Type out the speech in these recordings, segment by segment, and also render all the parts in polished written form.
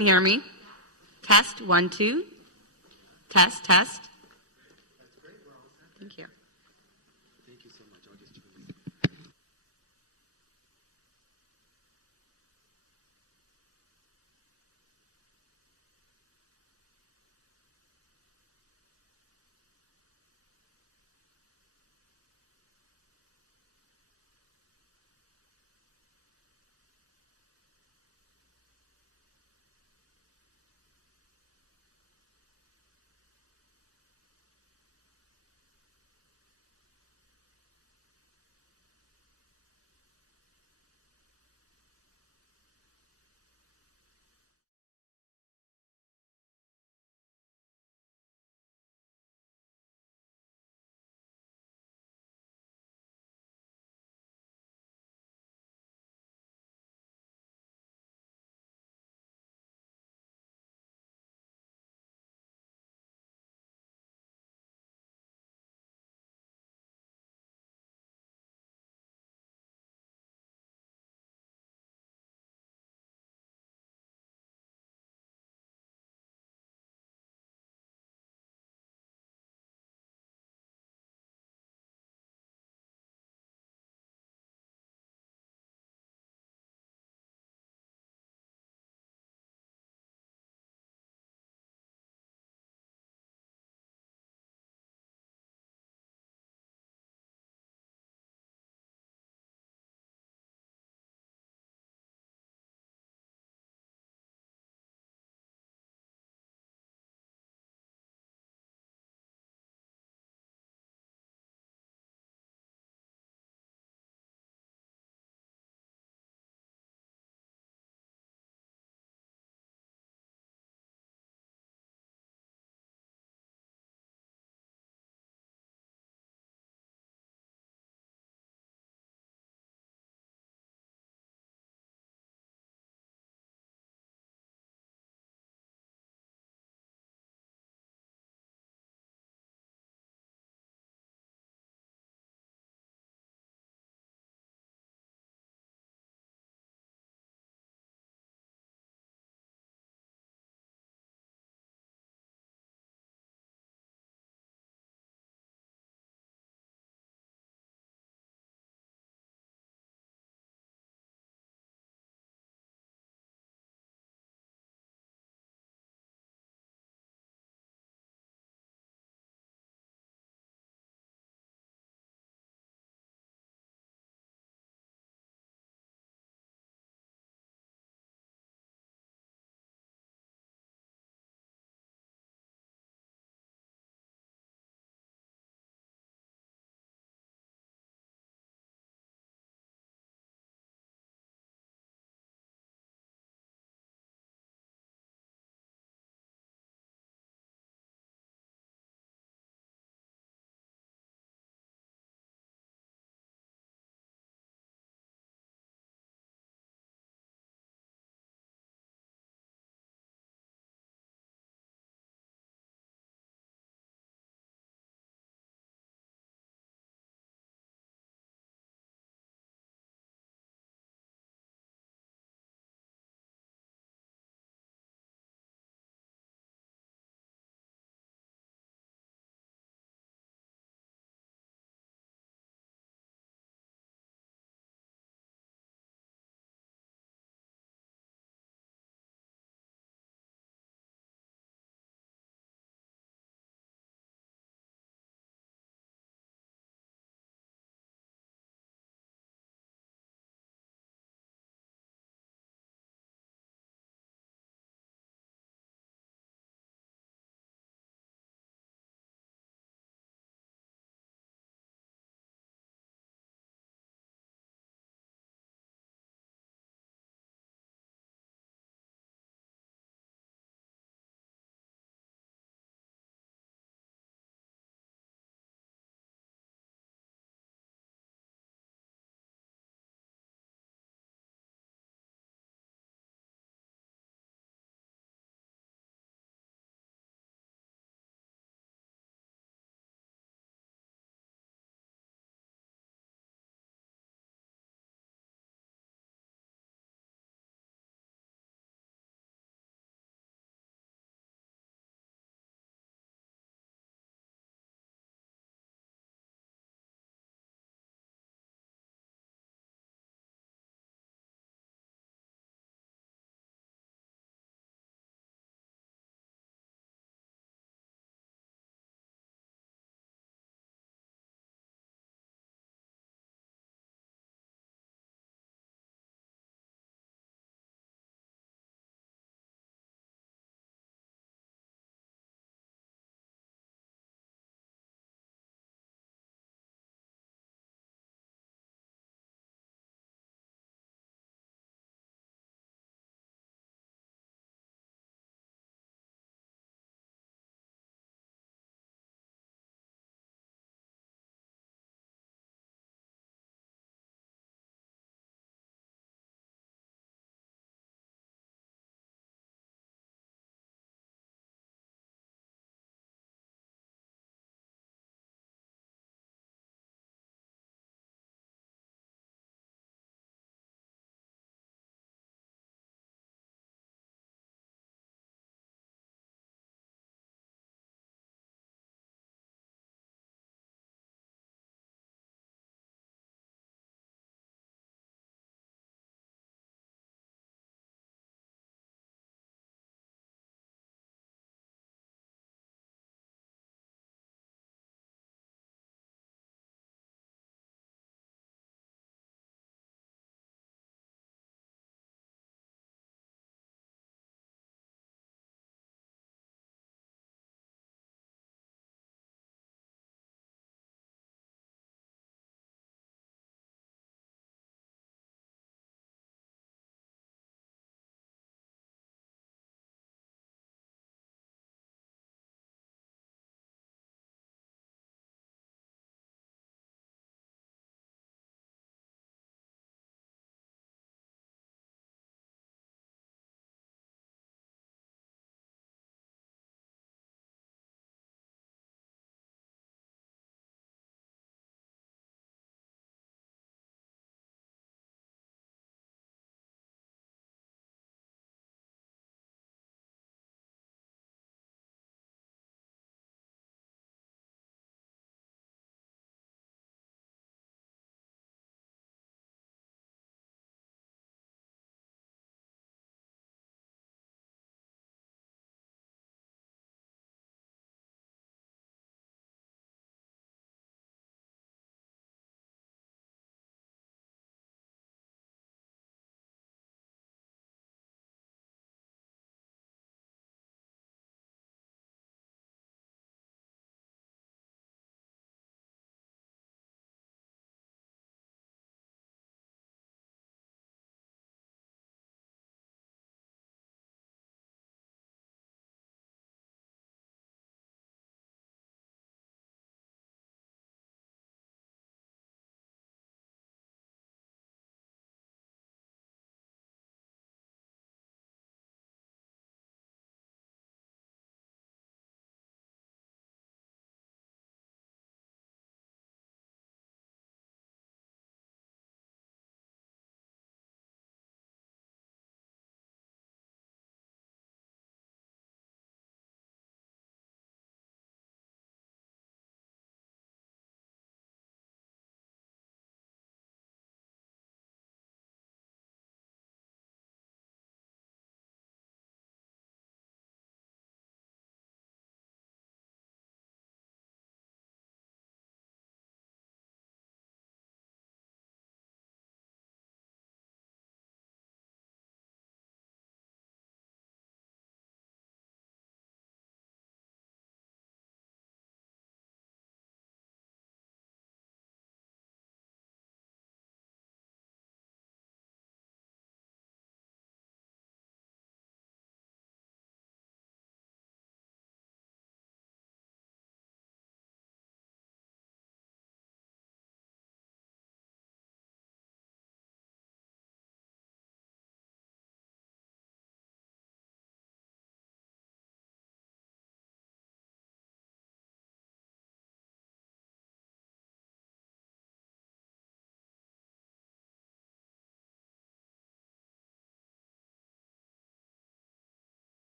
Can you hear me? Test, 1, 2. Test, test. Thank you. Thank you so much. I'll just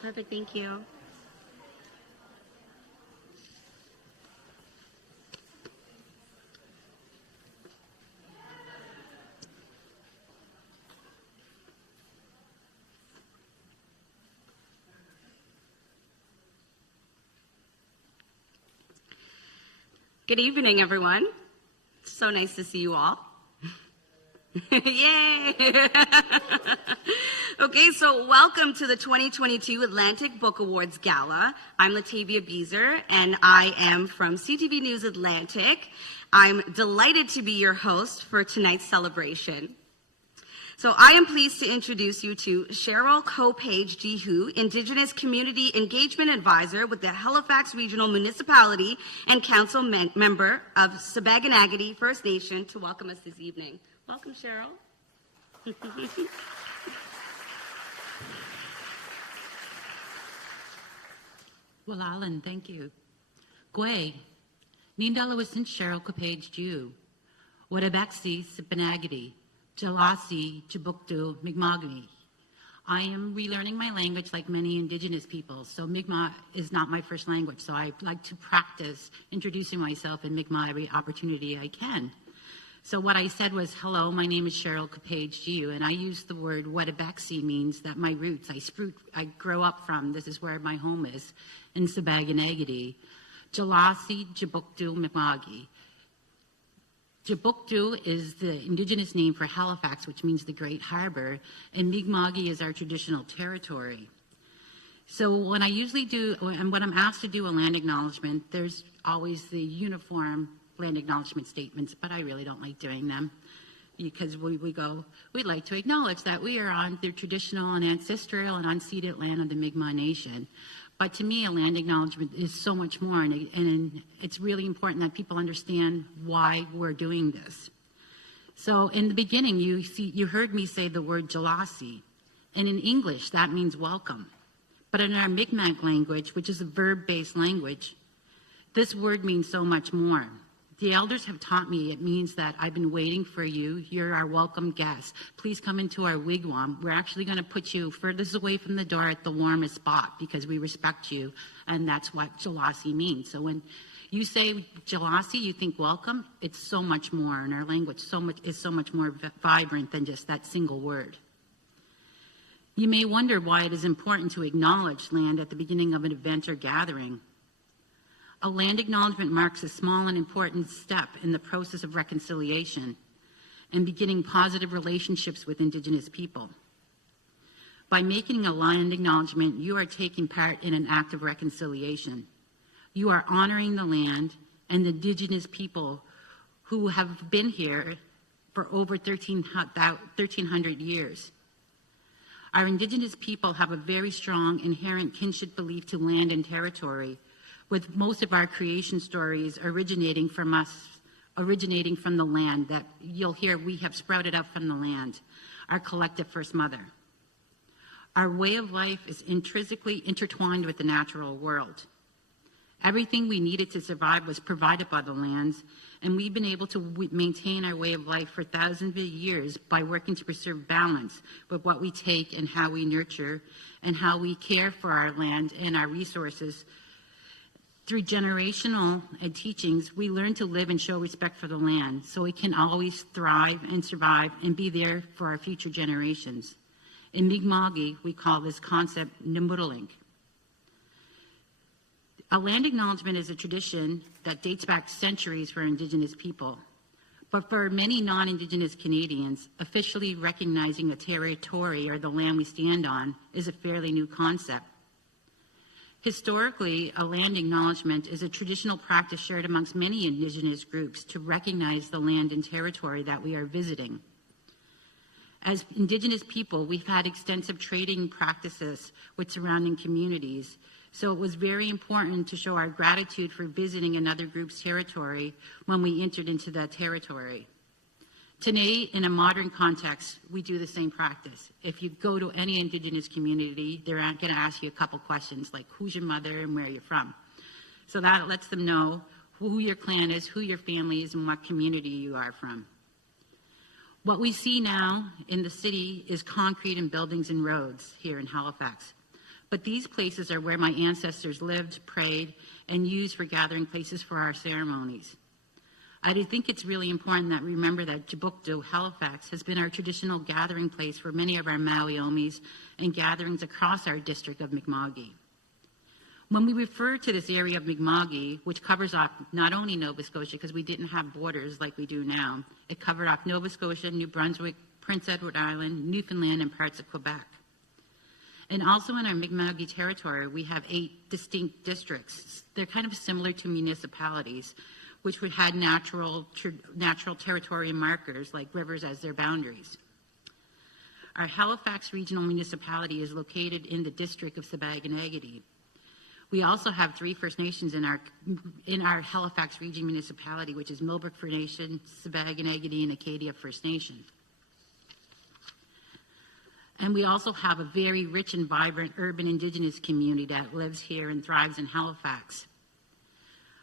Perfect, thank you. Good evening, everyone. It's so nice to see you all. Yay! Okay, so welcome to the 2022 Atlantic Book Awards Gala. I'm Lataevia Beezer, and I am from CTV News Atlantic. I'm delighted to be your host for tonight's celebration. So I am pleased to introduce you to Cheryl Copage Jihu, Indigenous Community Engagement Advisor with the Halifax Regional Municipality and Council member of Sabaganagati First Nation, to welcome us this evening. Welcome, Cheryl. Well, Alan, thank you. Gwe, Nindalawasin Cheryl Copage Jihu, Wadabaxi Sipanagati, Jalasi Chibuktu Mi'kma'ki. I am relearning my language like many Indigenous people, so Mi'kmaq is not my first language, so I like to practice introducing myself in Mi'kmaq every opportunity I can. So what I said was, hello, my name is Cheryl Copage Jihu, and I used the word Wadabaxi means that my roots, I grow up from, this is where my home is, in Sabaganagati. Jalasi Chibuktu Mi'kma'ki. Jabuktu is the Indigenous name for Halifax, which means the Great Harbor, and Mi'kma'ki is our traditional territory. So when I usually do, and when I'm asked to do a land acknowledgement, there's always the uniform land acknowledgement statements, but I really don't like doing them because we'd like to acknowledge that we are on the traditional and ancestral and unceded land of the Mi'kmaq Nation. But to me, a land acknowledgement is so much more, and it's really important that people understand why we're doing this. So in the beginning, you heard me say the word Jalasi, and in English, that means welcome. But in our Mi'kmaq language, which is a verb-based language, this word means so much more. The elders have taught me it means that I've been waiting for you. You're our welcome guest. Please come into our wigwam. We're actually going to put you furthest away from the door at the warmest spot because we respect you, and that's what Jalasi means. So when you say Jalasi, you think welcome. It's so much more, and our language is so much more vibrant than just that single word. You may wonder why it is important to acknowledge land at the beginning of an event or gathering. A land acknowledgement marks a small and important step in the process of reconciliation and beginning positive relationships with Indigenous people. By making a land acknowledgement, you are taking part in an act of reconciliation. You are honoring the land and the Indigenous people who have been here for over 1,300 years. Our Indigenous people have a very strong inherent kinship belief to land and territory, with most of our creation stories originating from the land that you'll hear we have sprouted up from the land, our collective First Mother. Our way of life is intrinsically intertwined with the natural world. Everything we needed to survive was provided by the lands, and we've been able to maintain our way of life for thousands of years by working to preserve balance with what we take and how we nurture and how we care for our land and our resources. Through generational teachings, we learn to live and show respect for the land so it can always thrive and survive and be there for our future generations. In Mi'kma'ki, we call this concept Nimudalink. A land acknowledgement is a tradition that dates back centuries for Indigenous people. But for many non-Indigenous Canadians, officially recognizing a territory or the land we stand on is a fairly new concept. Historically, a land acknowledgement is a traditional practice shared amongst many Indigenous groups to recognize the land and territory that we are visiting. As Indigenous people, we've had extensive trading practices with surrounding communities, so it was very important to show our gratitude for visiting another group's territory when we entered into that territory. Today, in a modern context, we do the same practice. If you go to any Indigenous community, they're going to ask you a couple questions like who's your mother and where you're from. So that lets them know who your clan is, who your family is, and what community you are from. What we see now in the city is concrete and buildings and roads here in Halifax. But these places are where my ancestors lived, prayed, and used for gathering places for our ceremonies. I do think it's really important that we remember that Jabukdo, Halifax, has been our traditional gathering place for many of our Maui Omis and gatherings across our district of Mi'kma'ki. When we refer to this area of Mi'kma'ki, which covers off not only Nova Scotia, because we didn't have borders like we do now, it covered off Nova Scotia, New Brunswick, Prince Edward Island, Newfoundland, and parts of Quebec. And also in our Mi'kma'ki territory, we have 8 distinct districts. They're kind of similar to municipalities, which would had natural territory markers like rivers as their boundaries. Our Halifax Regional Municipality is located in the district of Sipekne'katik. We also have 3 First Nations in our Halifax Region Municipality, which is Millbrook First Nation, Sipekne'katik, and Acadia First Nation. And we also have a very rich and vibrant urban Indigenous community that lives here and thrives in Halifax.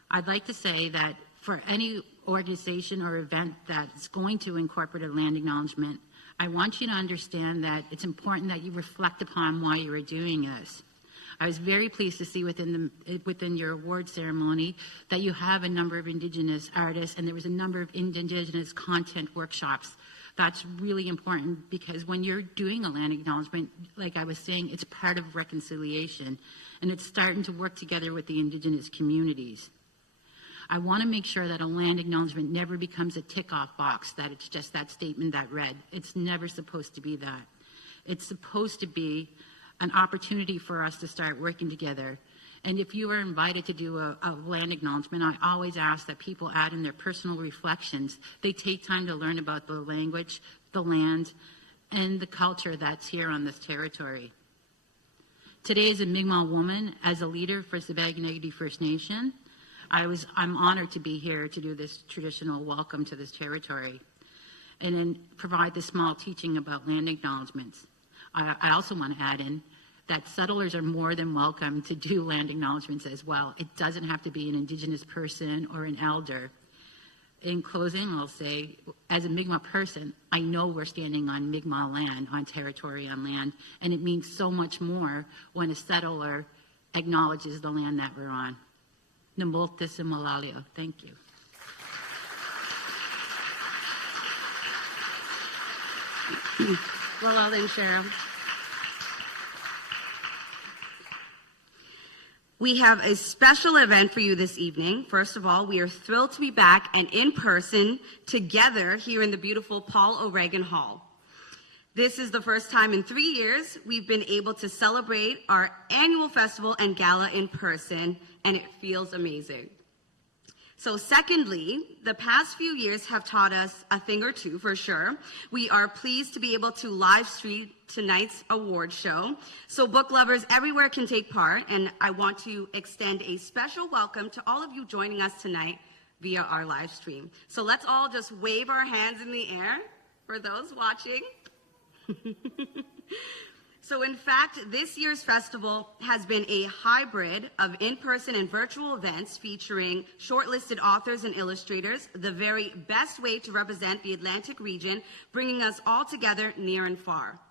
I'd like to say that for any organization or event that's going to incorporate a land acknowledgement, I want you to understand that it's important that you reflect upon why you are doing this. I was very pleased to see within your award ceremony that you have a number of Indigenous artists, and there was a number of Indigenous content workshops. That's really important because when you're doing a land acknowledgement, like I was saying, it's part of reconciliation, and it's starting to work together with the Indigenous communities. I want to make sure that a land acknowledgement never becomes a tick-off box, that it's just that statement that read. It's never supposed to be that. It's supposed to be an opportunity for us to start working together. And if you are invited to do a land acknowledgement, I always ask that people add in their personal reflections. They take time to learn about the language, the land, and the culture that's here on this territory. Today, as a Mi'kmaq woman, as a leader for Sipekne'katik First Nation, I'm honored to be here to do this traditional welcome to this territory and then provide this small teaching about land acknowledgements. I also want to add in that settlers are more than welcome to do land acknowledgements as well. It doesn't have to be an Indigenous person or an elder. In closing, I'll say, as a Mi'kmaq person, I know we're standing on Mi'kmaq land, on territory, on land, and it means so much more when a settler acknowledges the land that we're on. Namoltis and Malalio. Thank you. Well then, Cheryl. We have a special event for you this evening. First of all, we are thrilled to be back and in person together here in the beautiful Paul O'Regan Hall. This is the first time in 3 years we've been able to celebrate our annual festival and gala in person, and it feels amazing. So secondly, the past few years have taught us a thing or two for sure. We are pleased to be able to live stream tonight's award show, so book lovers everywhere can take part, and I want to extend a special welcome to all of you joining us tonight via our live stream. So let's all just wave our hands in the air for those watching. So in fact, this year's festival has been a hybrid of in-person and virtual events featuring shortlisted authors and illustrators, the very best way to represent the Atlantic region, bringing us all together near and far.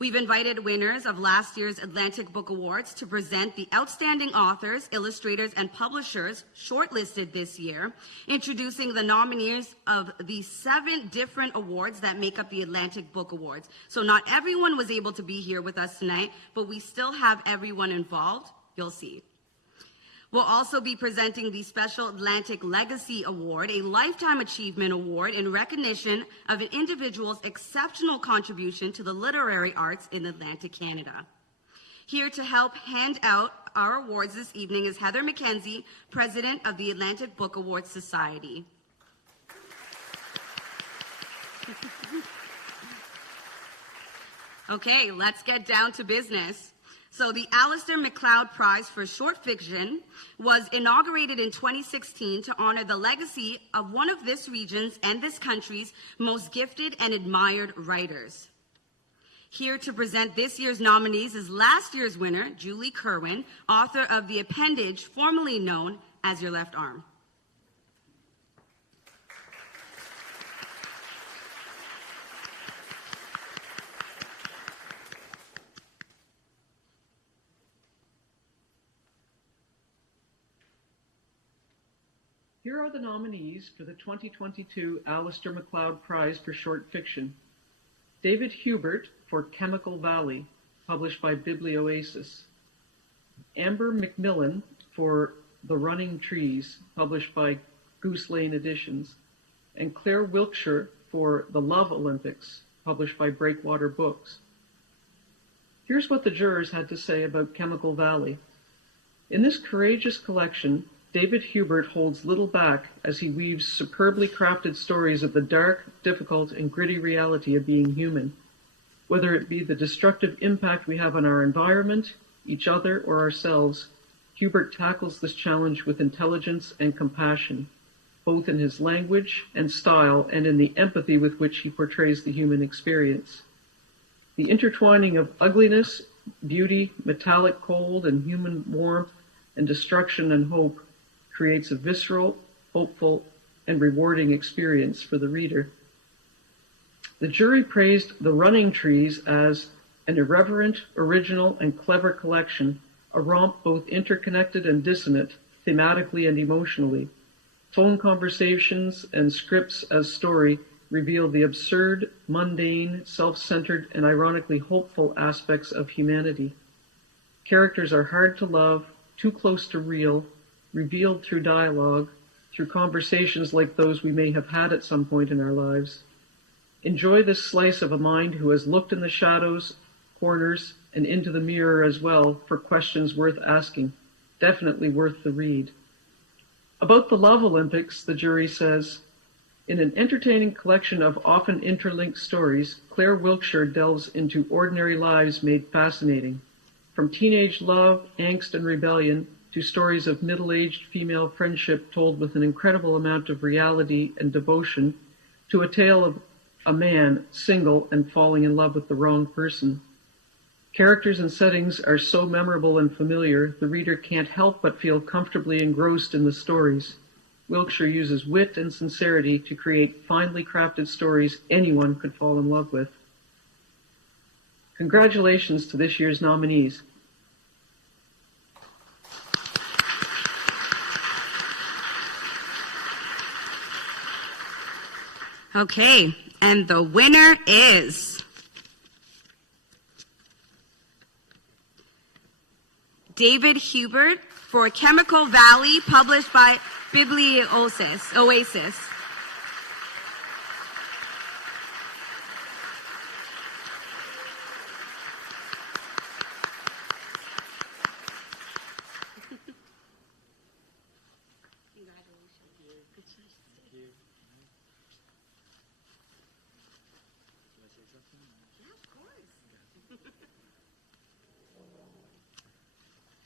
We've invited winners of last year's Atlantic Book Awards to present the outstanding authors, illustrators, and publishers shortlisted this year, introducing the nominees of the 7 different awards that make up the Atlantic Book Awards. So not everyone was able to be here with us tonight, but we still have everyone involved. You'll see. We'll also be presenting the Special Atlantic Legacy Award, a Lifetime Achievement Award in recognition of an individual's exceptional contribution to the literary arts in Atlantic Canada. Here to help hand out our awards this evening is Heather McKenzie, President of the Atlantic Book Awards Society. Okay, let's get down to business. So the Alistair MacLeod Prize for Short Fiction was inaugurated in 2016 to honor the legacy of one of this region's and this country's most gifted and admired writers. Here to present this year's nominees is last year's winner, Julie Kerwin, author of The Appendage, formerly known as Your Left Arm. Here are the nominees for the 2022 Alistair MacLeod Prize for Short Fiction. David Hubert for Chemical Valley, published by Biblioasis. Amber McMillan for The Running Trees, published by Goose Lane Editions. And Claire Wilkshire for The Love Olympics, published by Breakwater Books. Here's what the jurors had to say about Chemical Valley. In this courageous collection, David Hubert holds little back as he weaves superbly crafted stories of the dark, difficult, and gritty reality of being human. Whether it be the destructive impact we have on our environment, each other, or ourselves, Hubert tackles this challenge with intelligence and compassion, both in his language and style and in the empathy with which he portrays the human experience. The intertwining of ugliness, beauty, metallic cold, and human warmth, and destruction and hope creates a visceral, hopeful, and rewarding experience for the reader. The jury praised The Running Trees as an irreverent, original, and clever collection, a romp both interconnected and dissonant, thematically and emotionally. Phone conversations and scripts as story reveal the absurd, mundane, self-centered, and ironically hopeful aspects of humanity. Characters are hard to love, too close to real, revealed through dialogue, through conversations like those we may have had at some point in our lives. Enjoy this slice of a mind who has looked in the shadows, corners, and into the mirror as well for questions worth asking, definitely worth the read. About the Love Olympics, the jury says, in an entertaining collection of often interlinked stories, Claire Wilkshire delves into ordinary lives made fascinating. From teenage love, angst, and rebellion to stories of middle-aged female friendship told with an incredible amount of reality and devotion, to a tale of a man single and falling in love with the wrong person. Characters and settings are so memorable and familiar, the reader can't help but feel comfortably engrossed in the stories. Wilkshire uses wit and sincerity to create finely crafted stories anyone could fall in love with. Congratulations to this year's nominees. Okay, and the winner is David Hubert for Chemical Valley, published by Biblioasis. Oasis.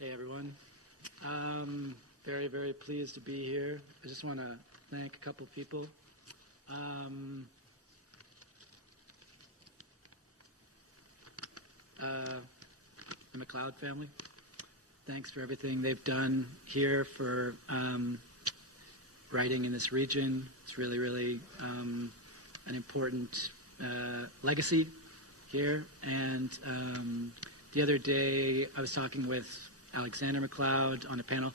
Hey everyone. Very, very pleased to be here. I just want to thank a couple people. The MacLeod family. Thanks for everything they've done here for writing in this region. It's really, really an important legacy here. And the other day I was talking with Alexander MacLeod on a panel.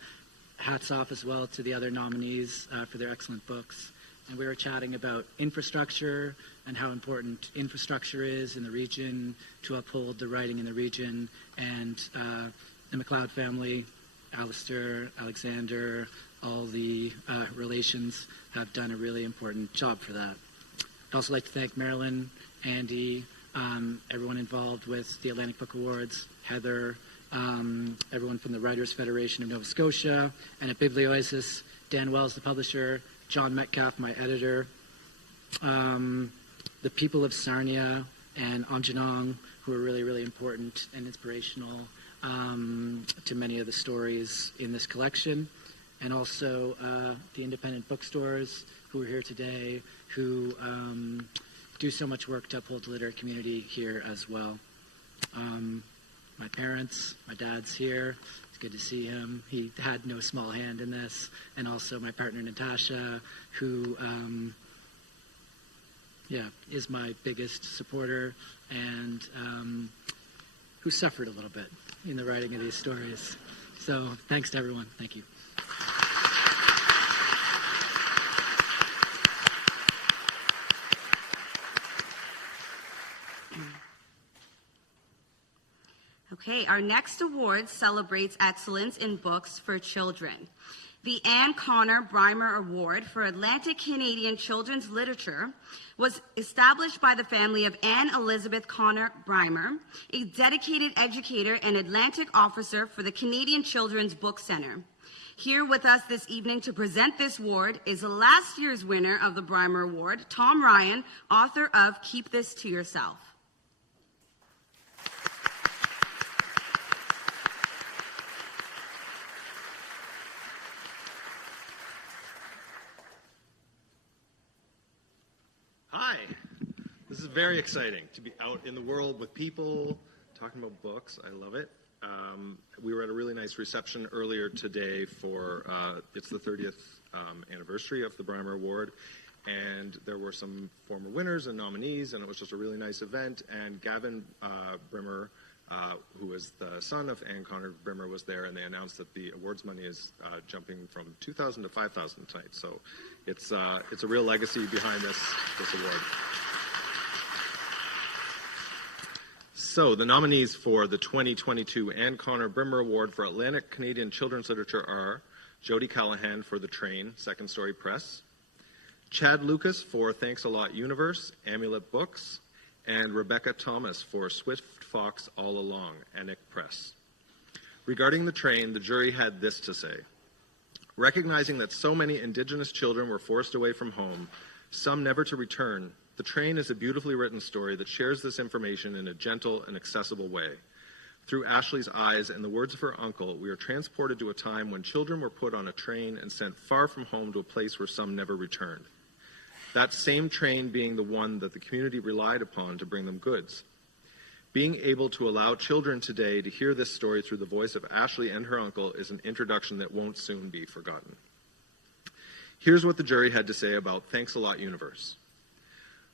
Hats off as well to the other nominees for their excellent books. And we were chatting about infrastructure and how important infrastructure is in the region to uphold the writing in the region. And the MacLeod family, Alistair, Alexander, all the relations have done a really important job for that. I'd also like to thank Marilyn, Andy, everyone involved with the Atlantic Book Awards, Heather, everyone from the Writers Federation of Nova Scotia, and at Biblioasis, Dan Wells, the publisher, John Metcalf, my editor, the people of Sarnia and Aamjiwnaang, who are really, really important and inspirational to many of the stories in this collection, and also the independent bookstores who are here today, who do so much work to uphold the literary community here as well. My parents, my dad's here. It's good to see him. He had no small hand in this. And also my partner, Natasha, who, is my biggest supporter and who suffered a little bit in the writing of these stories. So thanks to everyone. Thank you. Okay, our next award celebrates excellence in books for children. The Anne Connor Brymer Award for Atlantic Canadian Children's Literature was established by the family of Anne Elizabeth Connor Brymer, a dedicated educator and Atlantic officer for the Canadian Children's Book Centre. Here with us this evening to present this award is last year's winner of the Brymer Award, Tom Ryan, author of Keep This to Yourself. Hi, this is very exciting to be out in the world with people talking about books. I love it. We were at a really nice reception earlier today for, it's the 30th anniversary of the Brymer Award, and there were some former winners and nominees, and it was just a really nice event, and Gavin Brimmer, who is the son of Anne Connor Brimmer, was there, and they announced that the awards money is jumping from $2,000 to $5,000 tonight. So it's a real legacy behind this award. So the nominees for the 2022 Anne Connor Brimmer Award for Atlantic Canadian Children's Literature are Jody Callahan for The Train, Second Story Press, Chad Lucas for Thanks a Lot Universe, Amulet Books, and Rebecca Thomas for Swift Fox All Along, Enoch Press. Regarding The Train, the jury had this to say. Recognizing that so many Indigenous children were forced away from home, some never to return, The Train is a beautifully written story that shares this information in a gentle and accessible way. Through Ashley's eyes and the words of her uncle, we are transported to a time when children were put on a train and sent far from home to a place where some never returned. That same train being the one that the community relied upon to bring them goods. Being able to allow children today to hear this story through the voice of Ashley and her uncle is an introduction that won't soon be forgotten. Here's what the jury had to say about Thanks a Lot Universe.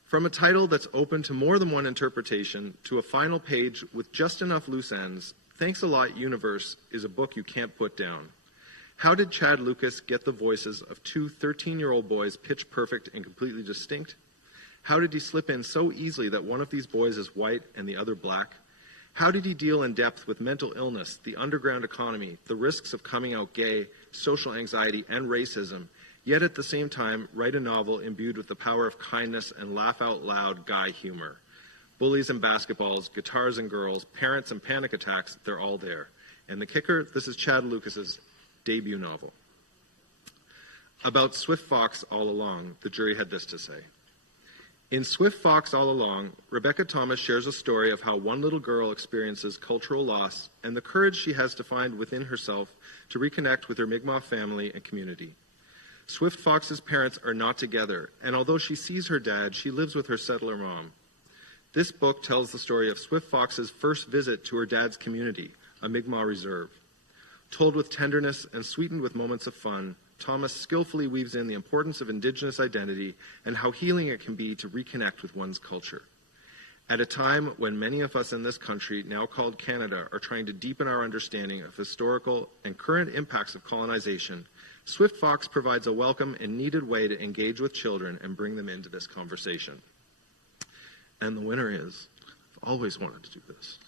From a title that's open to more than one interpretation to a final page with just enough loose ends, Thanks a Lot Universe is a book you can't put down. How did Chad Lucas get the voices of two 13-year-old boys pitch perfect and completely distinct? How did he slip in so easily that one of these boys is white and the other black? How did he deal in depth with mental illness, the underground economy, the risks of coming out gay, social anxiety, and racism, yet at the same time write a novel imbued with the power of kindness and laugh-out-loud guy humor? Bullies and basketballs, guitars and girls, parents and panic attacks, they're all there. And the kicker, this is Chad Lucas's debut novel. About Swift Fox All Along, the jury had this to say. In Swift Fox All Along, Rebecca Thomas shares a story of how one little girl experiences cultural loss and the courage she has to find within herself to reconnect with her Mi'kmaq family and community. Swift Fox's parents are not together, and although she sees her dad, she lives with her settler mom. This book tells the story of Swift Fox's first visit to her dad's community, a Mi'kmaq reserve. Told with tenderness and sweetened with moments of fun, Thomas skillfully weaves in the importance of Indigenous identity and how healing it can be to reconnect with one's culture. At a time when many of us in this country, now called Canada, are trying to deepen our understanding of historical and current impacts of colonization, Swift Fox provides a welcome and needed way to engage with children and bring them into this conversation. And the winner is, I've always wanted to do this.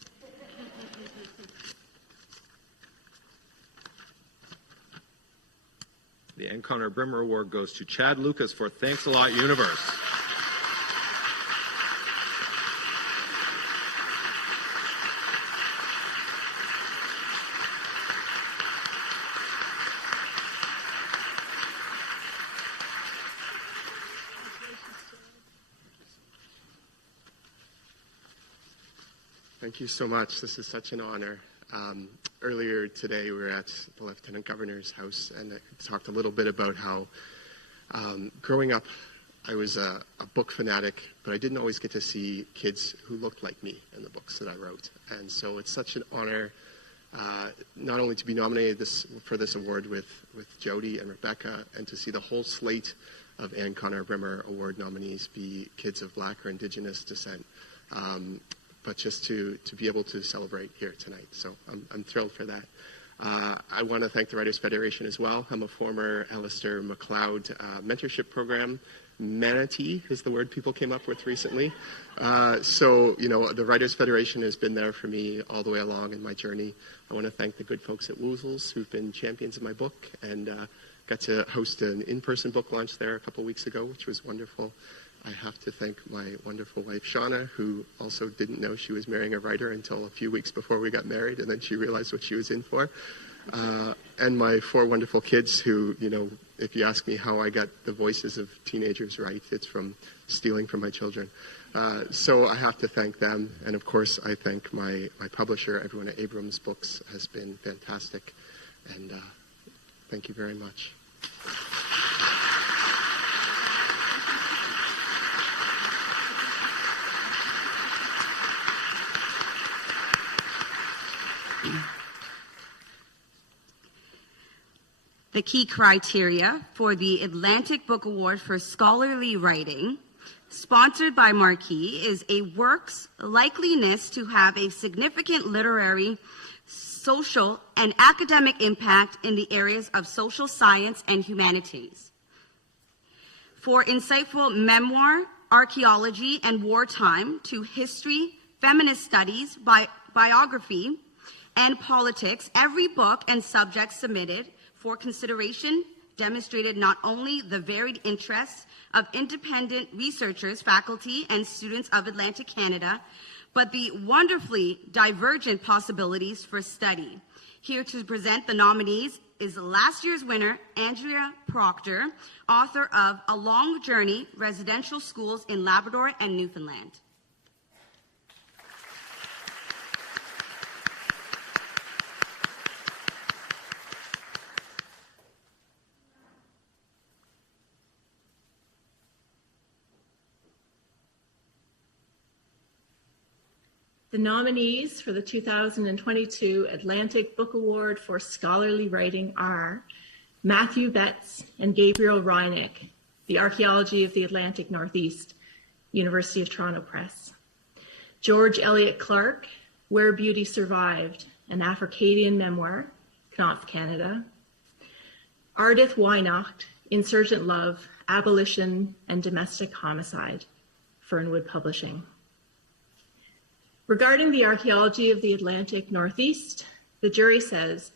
The Anne Connor Brimmer Award goes to Chad Lucas for Thanks a Lot Universe. Thank you so much. This is such an honor. Earlier today, we were at the Lieutenant Governor's house, and I talked a little bit about how growing up, I was a book fanatic, but I didn't always get to see kids who looked like me in the books that I wrote. And so it's such an honor not only to be nominated for this award with Jody and Rebecca, and to see the whole slate of Anne Connor Brimmer Award nominees be kids of Black or Indigenous descent, but just to be able to celebrate here tonight. So I'm thrilled for that. I want to thank the Writers Federation as well. I'm a former Alistair MacLeod mentorship program manatee is the word people came up with recently. So, the Writers Federation has been there for me all the way along in my journey. I want to thank the good folks at Woozles who've been champions of my book, and got to host an in-person book launch there a couple weeks ago, which was wonderful. I have to thank my wonderful wife, Shauna, who also didn't know she was marrying a writer until a few weeks before we got married, and then she realized what she was in for. And my 4 wonderful kids who, if you ask me how I got the voices of teenagers right, it's from stealing from my children. So I have to thank them. And of course, I thank my publisher. Everyone at Abrams Books has been fantastic. And thank you very much. The key criteria for the Atlantic Book Award for Scholarly Writing, sponsored by Marquee, is a work's likeliness to have a significant literary, social, and academic impact in the areas of social science and humanities. For insightful memoir, archaeology, and wartime to history, feminist studies, biography, and politics, every book and subject submitted for consideration demonstrated not only the varied interests of independent researchers, faculty, and students of Atlantic Canada, but the wonderfully divergent possibilities for study. Here to present the nominees is last year's winner, Andrea Proctor, author of A Long Journey, Residential Schools in Labrador and Newfoundland. The nominees for the 2022 Atlantic Book Award for Scholarly Writing are Matthew Betts and Gabriel Reineck, The Archaeology of the Atlantic Northeast, University of Toronto Press. George Eliot Clark, Where Beauty Survived, an Africadian memoir, Knopf, Canada. Ardith Weihnacht, Insurgent Love, Abolition and Domestic Homicide, Fernwood Publishing. Regarding the archaeology of the Atlantic Northeast, the jury says,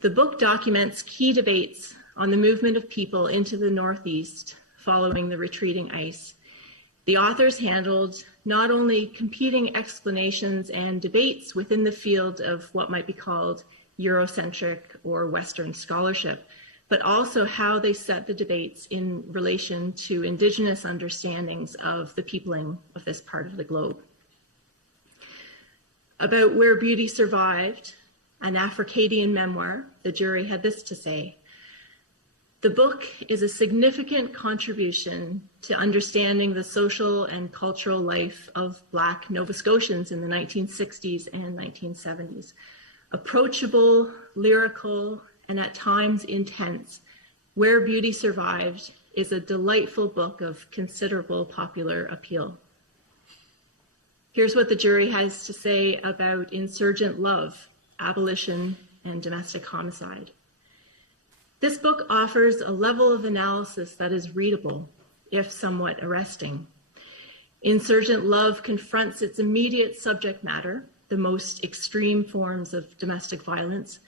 the book documents key debates on the movement of people into the Northeast following the retreating ice. The authors handled not only competing explanations and debates within the field of what might be called Eurocentric or Western scholarship, but also how they set the debates in relation to Indigenous understandings of the peopling of this part of the globe. About Where Beauty Survived, an Africadian memoir, the jury had this to say: the book is a significant contribution to understanding the social and cultural life of Black Nova Scotians in the 1960s and 1970s. Approachable, lyrical, and at times intense, Where Beauty Survived is a delightful book of considerable popular appeal. Here's what the jury has to say about Insurgent Love, Abolition and Domestic Homicide. This book offers a level of analysis that is readable, if somewhat arresting. Insurgent Love confronts its immediate subject matter, the most extreme forms of domestic violence,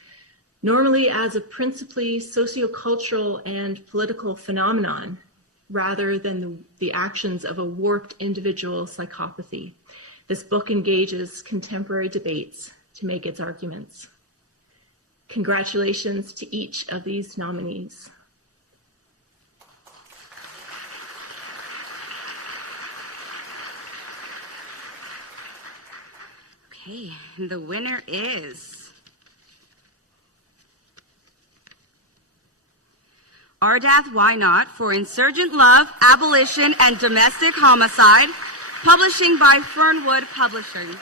normally as a principally sociocultural and political phenomenon, rather than the actions of a warped individual psychopathy. This book engages contemporary debates to make its arguments. Congratulations to each of these nominees. Okay, the winner is Ardith Weihnacht for Insurgent Love, Abolition, and Domestic Homicide, publishing by Fernwood Publishing.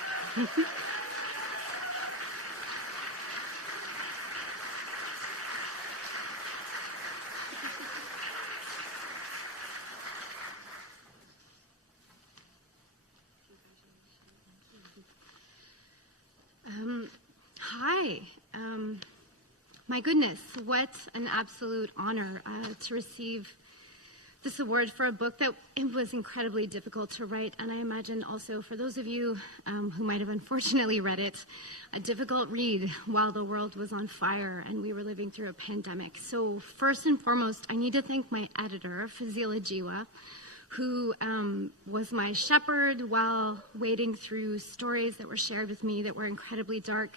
Hi. My goodness, what an absolute honor to receive this award for a book that it was incredibly difficult to write, and I imagine also for those of you who might have unfortunately read it, a difficult read while the world was on fire and we were living through a pandemic. So first and foremost, I need to thank my editor, Fazila Jiwa, who was my shepherd while wading through stories that were shared with me that were incredibly dark,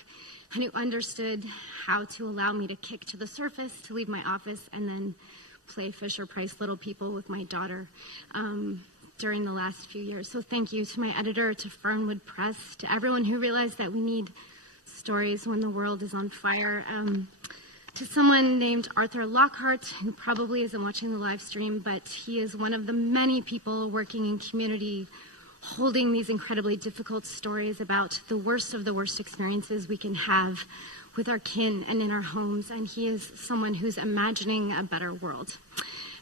and who understood how to allow me to kick to the surface, to leave my office, and then play Fisher-Price Little People with my daughter during the last few years. So thank you to my editor, to Fernwood Press, to everyone who realized that we need stories when the world is on fire, to someone named Arthur Lockhart, who probably isn't watching the live stream, but he is one of the many people working in community holding these incredibly difficult stories about the worst of the worst experiences we can have with our kin and in our homes, and he is someone who's imagining a better world.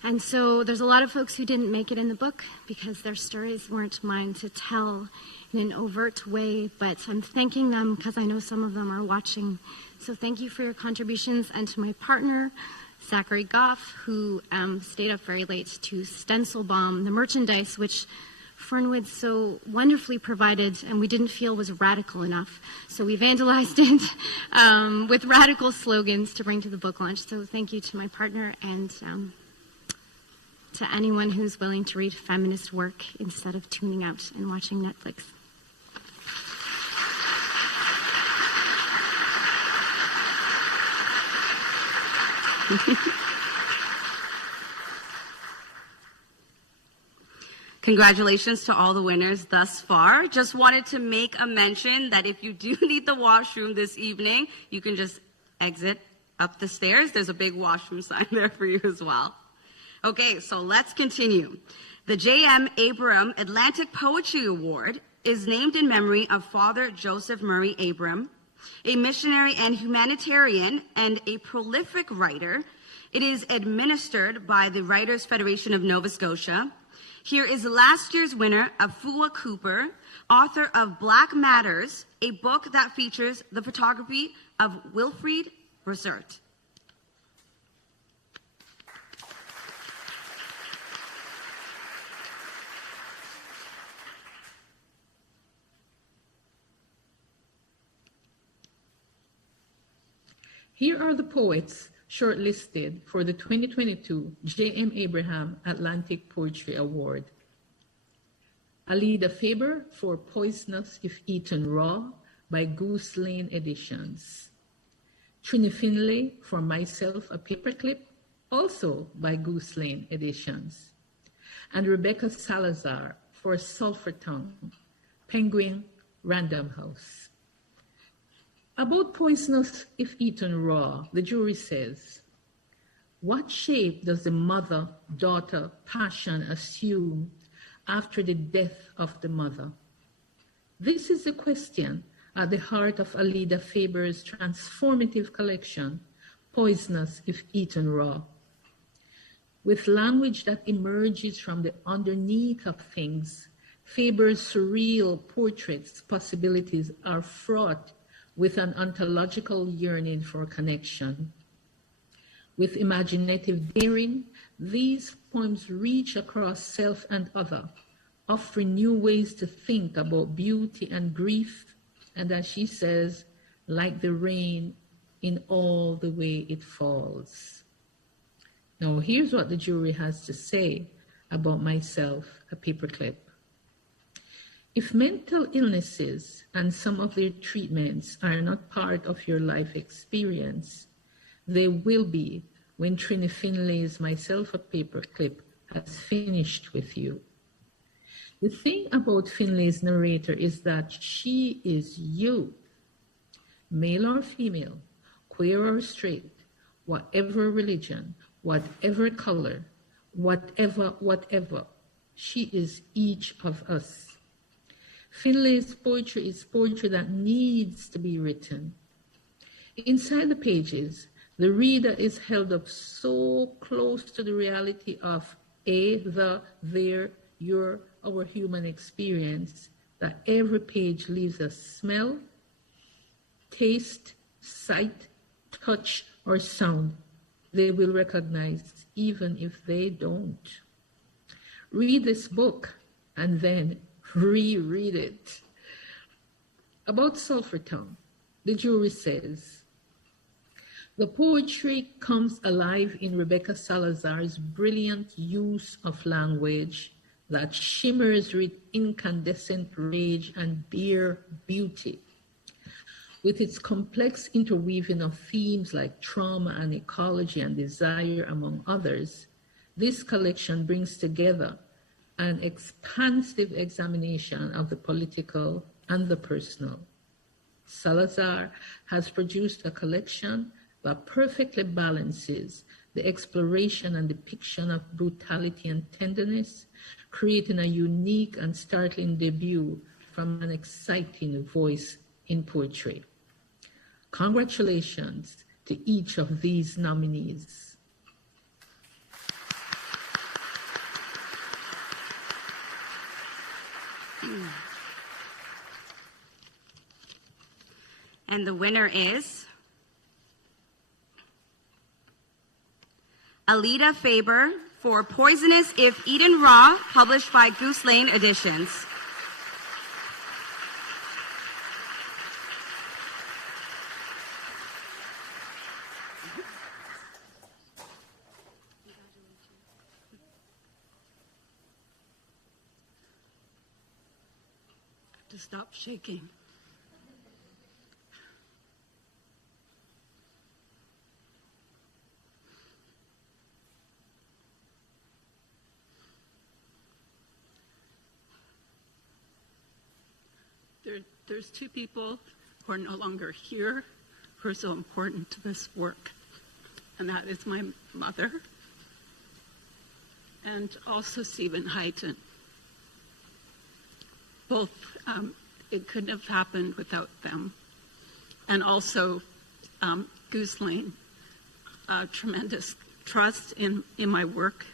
And so there's a lot of folks who didn't make it in the book because their stories weren't mine to tell in an overt way, but I'm thanking them because I know some of them are watching. So thank you for your contributions, and to my partner, Zachary Goff, who stayed up very late to stencil bomb the merchandise, which Fernwood so wonderfully provided, and we didn't feel was radical enough. So we vandalized it with radical slogans to bring to the book launch. So thank you to my partner, and to anyone who's willing to read feminist work instead of tuning out and watching Netflix. Congratulations to all the winners thus far. Just wanted to make a mention that if you do need the washroom this evening, you can just exit up the stairs. There's a big washroom sign there for you as well. Okay, so let's continue. The J.M. Abram Atlantic Poetry Award is named in memory of Father Joseph Murray Abram, a missionary and humanitarian and a prolific writer. It is administered by the Writers' Federation of Nova Scotia. Here is last year's winner, Afua Cooper, author of Black Matters, a book that features the photography of Wilfried Bressert. Here are the poets shortlisted for the 2022 J.M. Abraham Atlantic Poetry Award. Alida Faber for Poisonous If Eaten Raw by Goose Lane Editions. Trini Finlay for Myself a Paperclip, also by Goose Lane Editions. And Rebecca Salazar for Sulphur Tongue, Penguin Random House. About Poisonous If Eaten Raw, the jury says, what shape does the mother-daughter passion assume after the death of the mother? This is the question at the heart of Alida Faber's transformative collection, Poisonous If Eaten Raw. With language that emerges from the underneath of things, Faber's surreal portraits' possibilities are fraught with an ontological yearning for connection. With imaginative daring, these poems reach across self and other, offering new ways to think about beauty and grief, and as she says, like the rain in all the way it falls. Now, here's what the jury has to say about Myself a Paperclip. If mental illnesses and some of their treatments are not part of your life experience, they will be when Trini Finlay's Myself a Paperclip has finished with you. The thing about Finlay's narrator is that she is you, male or female, queer or straight, whatever religion, whatever color, whatever. She is each of us. Finlay's poetry is poetry that needs to be written. Inside the pages, the reader is held up so close to the reality of the, their, your, our human experience that every page leaves a smell, taste, sight, touch, or sound they will recognize even if they don't. Read this book and then reread it. About Sulphur Town, the jury says, the poetry comes alive in Rebecca Salazar's brilliant use of language that shimmers with incandescent rage and bare beauty. With its complex interweaving of themes like trauma and ecology and desire, among others, this collection brings together an expansive examination of the political and the personal. Salazar has produced a collection that perfectly balances the exploration and depiction of brutality and tenderness, creating a unique and startling debut from an exciting voice in poetry. Congratulations to each of these nominees. And the winner is Alida Faber for Poisonous If Eaten Raw, published by Goose Lane Editions. To stop shaking. There's two people who are no longer here who are so important to this work, and that is my mother and also Stephen Heighton. Both, it couldn't have happened without them. And also Goose Lane, tremendous trust in my work.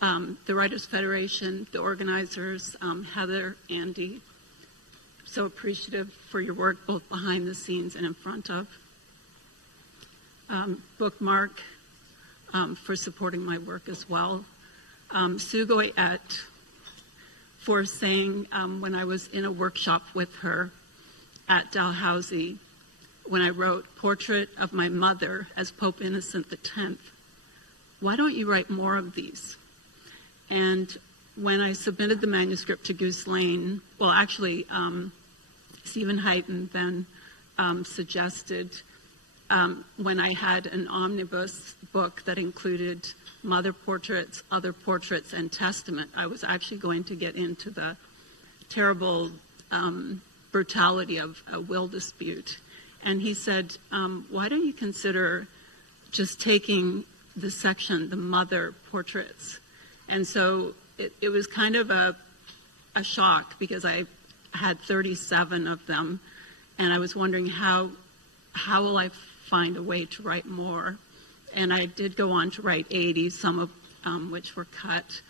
The Writers Federation, the organizers, Heather, Andy, so appreciative for your work both behind the scenes and in front of. Bookmark for supporting my work as well. Sugoi Et for saying when I was in a workshop with her at Dalhousie, when I wrote Portrait of My Mother as Pope Innocent X, why don't you write more of these? And when I submitted the manuscript to Goose Lane, well, actually, Stephen Heighton then suggested when I had an omnibus book that included mother portraits, other portraits, and testament, I was actually going to get into the terrible brutality of a will dispute. And he said, why don't you consider just taking the section, the mother portraits? And so it was kind of a shock because I had 37 of them, and I was wondering how will I find a way to write more? And I did go on to write 80, some of which were cut.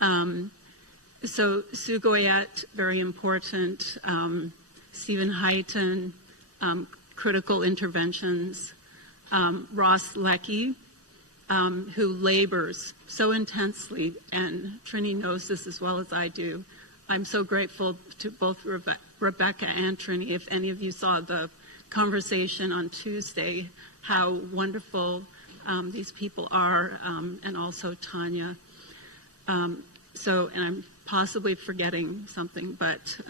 So Sugoi Et, very important. Stephen Heighton, critical interventions. Ross Leckie, who labors so intensely, and Trini knows this as well as I do. I'm so grateful to both Rebecca and Trini. If any of you saw the conversation on Tuesday, how wonderful these people are, and also Tanya. And I'm possibly forgetting something, but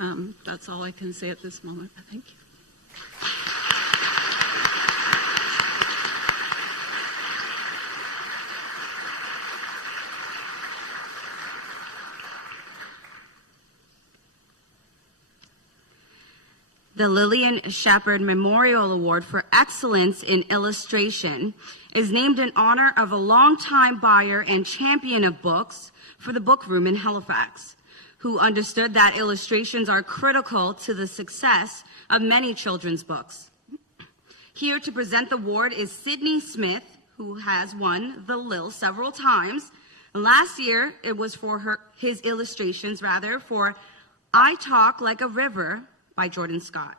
that's all I can say at this moment. Thank you. The Lillian Shepard Memorial Award for Excellence in Illustration is named in honor of a longtime buyer and champion of books for the Book Room in Halifax, who understood that illustrations are critical to the success of many children's books. Here to present the award is Sydney Smith, who has won the Lil several times. Last year, it was for his illustrations, for I Talk Like a River by Jordan Scott.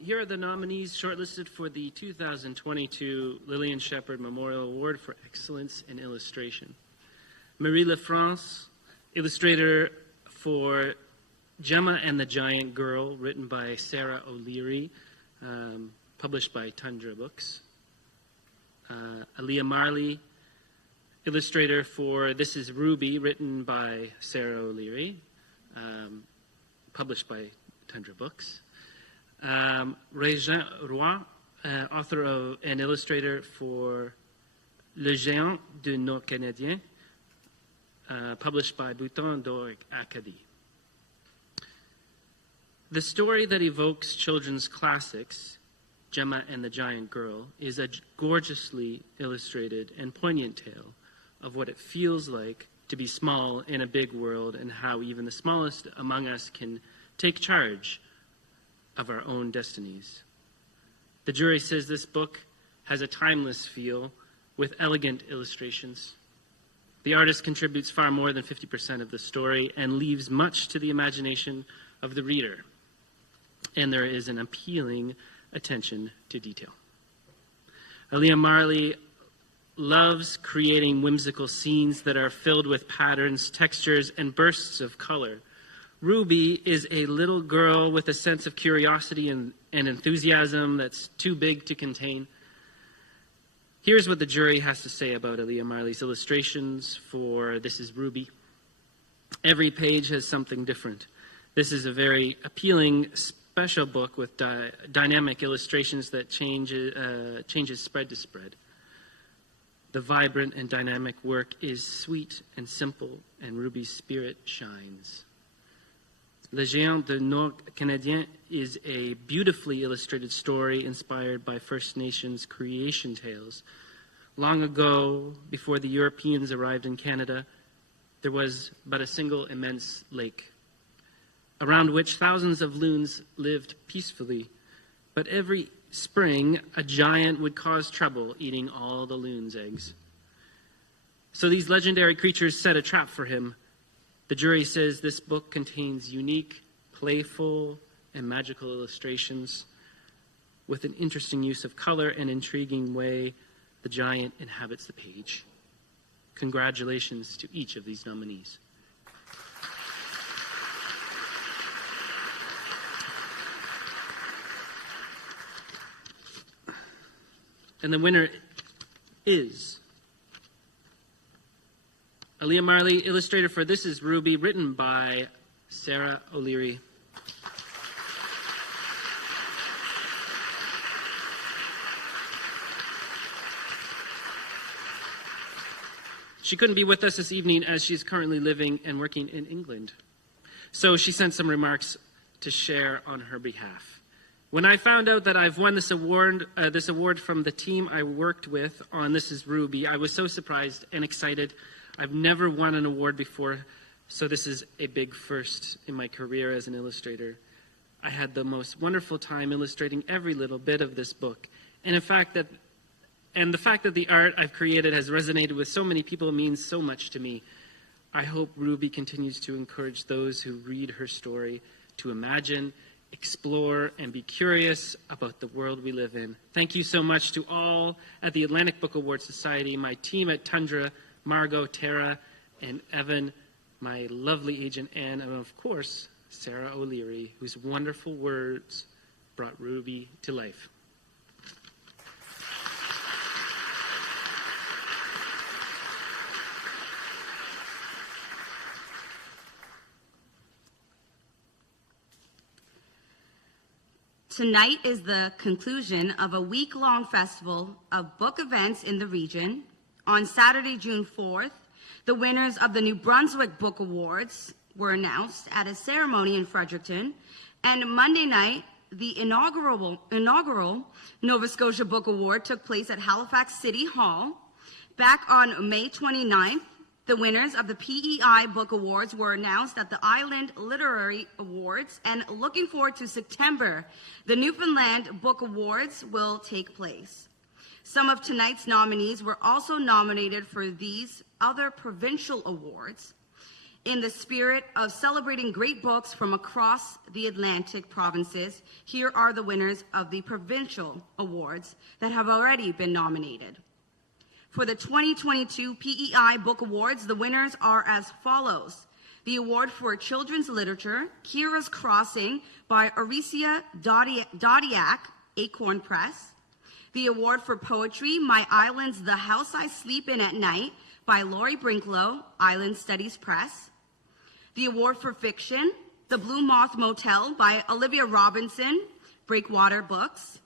Here are the nominees shortlisted for the 2022 Lillian Shepherd Memorial Award for Excellence in Illustration. Marie Lafrance, illustrator for Gemma and the Giant Girl, written by Sarah O'Leary, published by Tundra Books. Aaliyah Marley, illustrator for This Is Ruby, written by Sarah O'Leary, published by Tundra Books. Régent Roy, author of and illustrator for Le Géant de nos Canadiens, published by Bouton d'Or Acadie. The story that evokes children's classics, Gemma and the Giant Girl, is a gorgeously illustrated and poignant tale of what it feels like to be small in a big world and how even the smallest among us can take charge of our own destinies. The jury says this book has a timeless feel with elegant illustrations. The artist contributes far more than 50% of the story and leaves much to the imagination of the reader. And there is an appealing attention to detail. Aaliyah Marley loves creating whimsical scenes that are filled with patterns, textures, and bursts of color. Ruby is a little girl with a sense of curiosity and enthusiasm that's too big to contain. Here's what the jury has to say about Aaliyah Marley's illustrations for This Is Ruby. Every page has something different. This is a very appealing, special book with dynamic illustrations that changes spread to spread. The vibrant and dynamic work is sweet and simple, and Ruby's spirit shines. Le Géant de nos Canadiens is a beautifully illustrated story inspired by First Nations creation tales. Long ago, before the Europeans arrived in Canada, there was but a single immense lake, around which thousands of loons lived peacefully. But every spring, a giant would cause trouble, eating all the loons' eggs. So these legendary creatures set a trap for him. The jury says this book contains unique, playful, and magical illustrations. With an interesting use of color and intriguing way, the giant inhabits the page. Congratulations to each of these nominees. And the winner is Aaliyah Marley, illustrator for This Is Ruby, written by Sarah O'Leary. She couldn't be with us this evening as she's currently living and working in England. So she sent some remarks to share on her behalf. When I found out that I've won this award from the team I worked with on This Is Ruby, I was so surprised and excited. I've never won an award before, so this is a big first in my career as an illustrator. I had the most wonderful time illustrating every little bit of this book. And the fact that the art I've created has resonated with so many people means so much to me. I hope Ruby continues to encourage those who read her story to imagine, explore, and be curious about the world we live in. Thank you so much to all at the Atlantic Book Awards Society, my team at Tundra, Margot, Tara, and Evan, my lovely agent Anne, and of course, Sarah O'Leary, whose wonderful words brought Ruby to life. Tonight is the conclusion of a week-long festival of book events in the region. On Saturday, June 4th, the winners of the New Brunswick Book Awards were announced at a ceremony in Fredericton. And Monday night, the inaugural Nova Scotia Book Award took place at Halifax City Hall. Back on May 29th, the winners of the PEI Book Awards were announced at the Island Literary Awards, and looking forward to September, the Newfoundland Book Awards will take place. Some of tonight's nominees were also nominated for these other provincial awards. In the spirit of celebrating great books from across the Atlantic provinces, here are the winners of the provincial awards that have already been nominated. For the 2022 PEI Book Awards, the winners are as follows. The award for children's literature, Kira's Crossing by Aricia Dodiak, Acorn Press. The award for poetry, My Island's The House I Sleep In at Night by Laurie Brinklow, Island Studies Press. The award for fiction, The Blue Moth Motel by Olivia Robinson, Breakwater Books.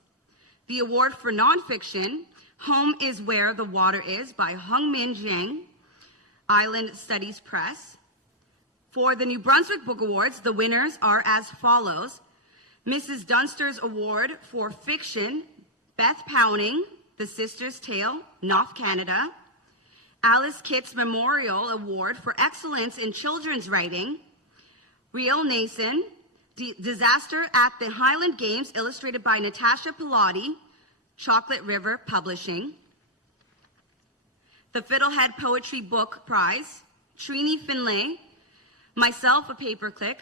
The award for nonfiction, Home is Where the Water Is by Hung Min Jiang, Island Studies Press. For the New Brunswick Book Awards, the winners are as follows. Mrs. Dunster's Award for Fiction, Beth Powning, The Sister's Tale, North Canada. Alice Kitts Memorial Award for Excellence in Children's Writing, Riel Nason, Disaster at the Highland Games, illustrated by Natasha Pilati, Chocolate River Publishing. The Fiddlehead Poetry Book Prize, Trini Finlay, myself a paperclip,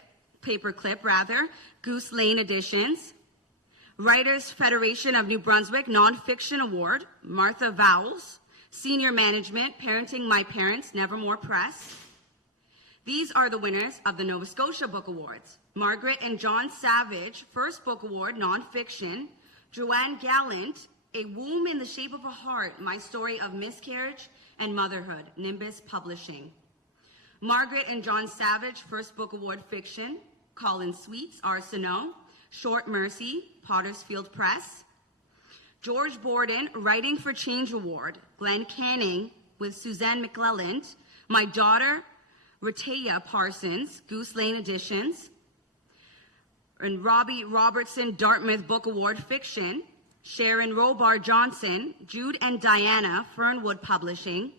Goose Lane Editions. Writers Federation of New Brunswick Nonfiction Award, Martha Vowles. Senior Management, Parenting My Parents, Nevermore Press. These are the winners of the Nova Scotia Book Awards. Margaret and John Savage, First Book Award, Nonfiction. Joanne Gallant, A Womb in the Shape of a Heart, My Story of Miscarriage and Motherhood, Nimbus Publishing. Margaret and John Savage, First Book Award, Fiction. Colin Sweets, Arsenault. Short Mercy, Pottersfield Press. George Borden, Writing for Change Award, Glenn Canning with Suzanne McClelland, My Daughter, Ratea Parsons, Goose Lane Editions, and Robbie Robertson, Dartmouth Book Award Fiction, Sharon Robar Johnson, Jude and Diana, Fernwood Publishing,